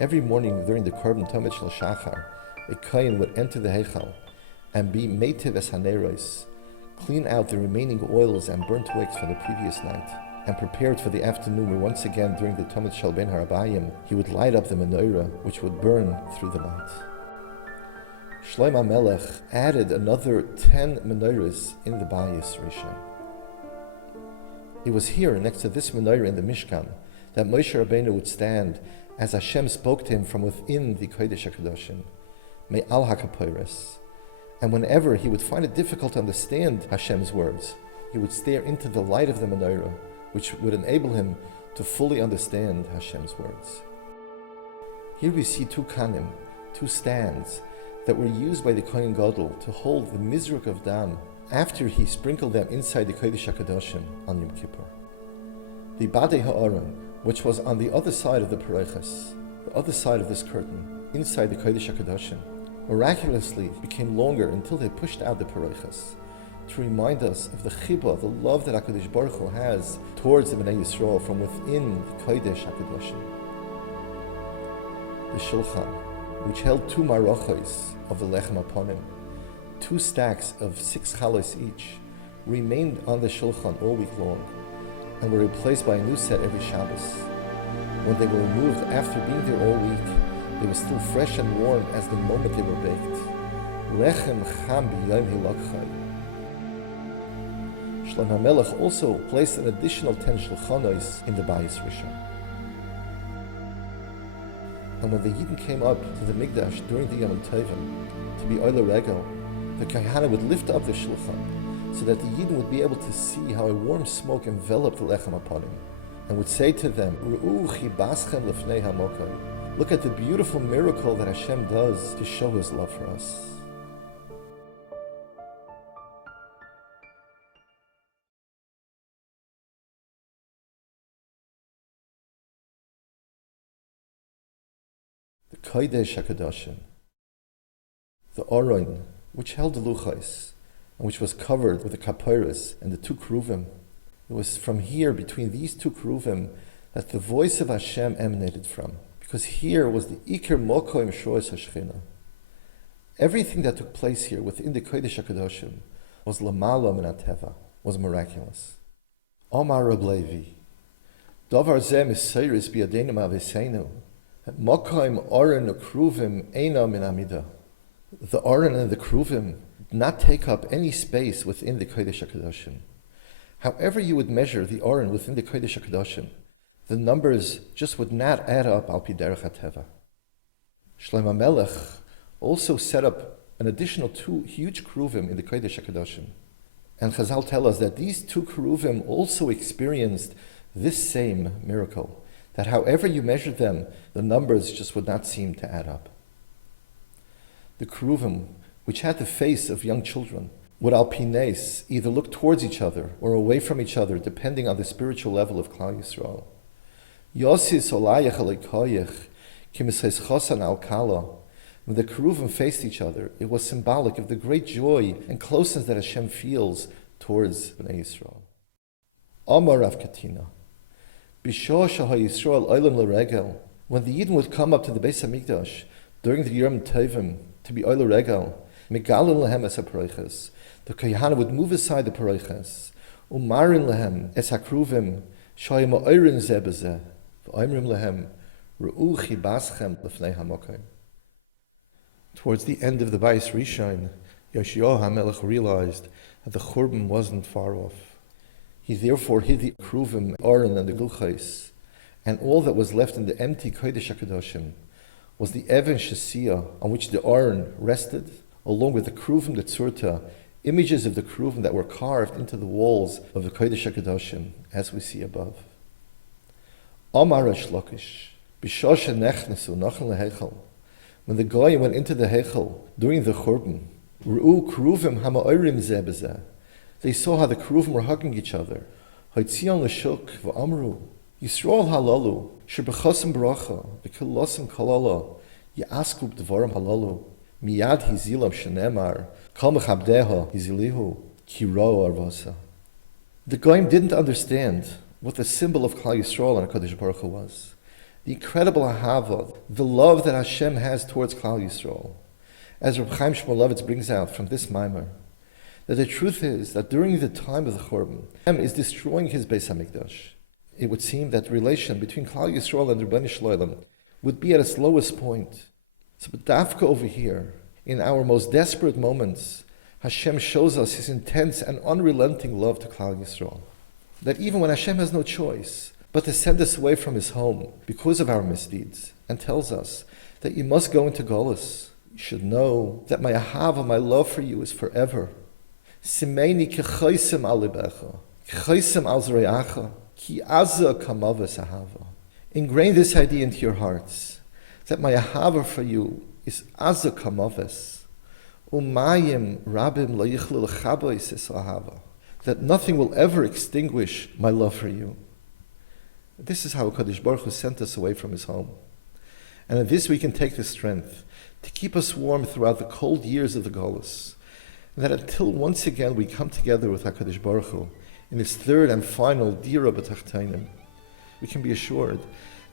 Every morning during the Korban Tamid Shal Shachar, a Kohen would enter the Heichal and be meitiv es haneros, clean out the remaining oils and burnt wicks from the previous night, and prepared for the afternoon where once again during the Tamid Shal Ben HaRabayim he would light up the menorah which would burn through the night. Shlomo HaMelech added another 10 menorahs in the Bayis Rishon. It was here next to this menorah in the Mishkan that Moshe Rabbeinu would stand as Hashem spoke to him from within the Kodesh HaKadoshim, Me'al HaKaporos. And whenever he would find it difficult to understand Hashem's words, he would stare into the light of the menorah, which would enable him to fully understand Hashem's words. Here we see 2 kanim, 2 stands, that were used by the Kohen Gadol to hold the mizruk of dam after he sprinkled them inside the Kodesh HaKadoshim on Yom Kippur. The Badei Ha'aron, which was on the other side of the Parechas, the other side of this curtain, inside the Kodesh HaKadoshim, miraculously became longer until they pushed out the Parechas, to remind us of the chibah, the love that HaKadosh Baruch Hu has towards the Bnei Yisrael from within the Kodesh HaKadoshim. The Shulchan, which held 2 marochos of the lechem upon him, 2 stacks of 6 chalos each, remained on the Shulchan all week long, and were replaced by a new set every Shabbos. When they were removed after being there all week, they were still fresh and warm as the moment they were baked. Lechem cham b'yom hilakchai. Shlomo HaMelech also placed an additional 10 shulchanos in the Bayis Rishon. And when the Yidden came up to the Mikdash during the Yom Tovim to be Oile Regel, the Kahana would lift up the Shulchan so that the Yidden would be able to see how a warm smoke enveloped the Lechem upon him, and would say to them, Ru'u chibaschem lefnei hamokai. Look at the beautiful miracle that Hashem does to show His love for us. The Kodesh HaKadoshim, the Aron, which held the Luchais, and which was covered with the Kaporos and the 2 Keruvim. It was from here, between these 2 Keruvim, that the voice of Hashem emanated from, because here was the Iker Mokoim Shoes Hashchina. Everything that took place here within the Kodesh HaKadoshim was Lamala Min HaTeva, was miraculous. Omar Reb Levi, Davar Zeh Miseiris Biyadeinu Ma'aveseinu, Mokoim Aron Ukruvim Eina Min Amida. The Aron and the Kruvim did not take up any space within the Kodesh HaKadoshim. However you would measure the Aron within the Kodesh HaKadoshim, the numbers just would not add up al pi derech hateva. Shlomo Melech also set up an additional 2 huge Kruvim in the Kodesh HaKadoshim. And Chazal tell us that these 2 Kruvim also experienced this same miracle, that however you measured them, the numbers just would not seem to add up. The Kruvim, which had the face of young children, would al pines either look towards each other or away from each other, depending on the spiritual level of Klal Yisrael. Yosis olayach aleikoyech kimishes chosan al kala. When the Keruvim faced each other, it was symbolic of the great joy and closeness that Hashem feels towards Bnei Yisrael. Amar Rav Katina, B'shah Shah Yisrael Olam L'Regel, when the Yidden would come up to the Beis HaMikdash during the Yom Tovim to be Olam L'Regel, Megalin Lehem Es HaParoiches, the Kohanim would move aside the Paroiches, Umarin Lehem Es HaKruvim, Shayim Oirin Zeh B'zeh, V'oimrim Lehem, Ru'u Chibaschem L'fnei HaMokim. Towards the end of the Bais Rishon, Yoshiyahu HaMelech realized that the Churban wasn't far off. He therefore hid the Kruvim, Aron, and the Gulchais, and all that was left in the empty Kodesh HaKadoshim was the Even Shesiyah on which the Aron rested, along with the Kruvim, the Tzurta, images of the Kruvim that were carved into the walls of the Kodesh HaKadoshim, as we see above. Amar Reish Lakish, B'shah shenechnesu nachal leheichel, when the Goyim went into the Heichel during the Churban, Ru'u Kruvim hama'orim zeh b'zeh, they saw how the Kruvim were hugging each other. Haitzion l'shuk v'amru, Yisrael halalu, shebechosim bracha, v'kilosim kalala, ya'asku b'dvarim halalu, miyad hizilam shenemar, kal mechabdeha hizilihu, kiro arvasa. The Goyim didn't understand what the symbol of Klal Yisrael and HaKadosh Baruch Hu was. The incredible ahava, the love that Hashem has towards Klal Yisrael. As Reb Chaim Shmulevitz brings out from this mimer, that the truth is that during the time of the Churban, Hashem is destroying his Beis HaMikdash. It would seem that the relation between Klal Yisrael and Ribono Shel Olam would be at its lowest point. So, but Dafka over here, in our most desperate moments, Hashem shows us his intense and unrelenting love to Klal Yisrael. That even when Hashem has no choice but to send us away from his home because of our misdeeds, and tells us that you must go into Golus, you should know that my ahava, my love for you, is forever. Simeini kechaisim al libecha, kechaisim al zreacha, ki azza kamavas ahava. Ingrain this idea into your hearts, that my ahava for you is azza kamavas, umayim rabim lo yichlu l'chabois es ahava, that nothing will ever extinguish my love for you. This is how HaKadosh Baruch Hu sent us away from his home. And in this we can take the strength to keep us warm throughout the cold years of the Golus. And that until once again we come together with HaKadosh Baruch Hu in his third and final Dira B'Tachtainim, we can be assured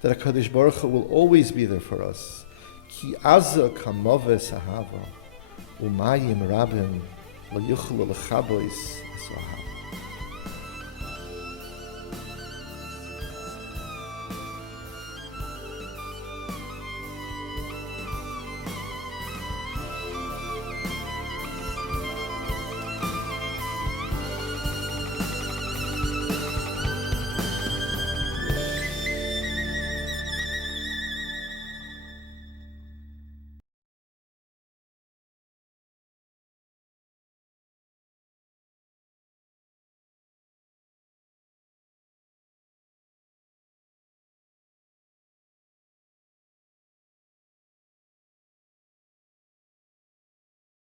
that HaKadosh Baruch Hu will always be there for us. Ki azza kamaves ahava, umayim rabim lo yuchlu l'chabois es ahava.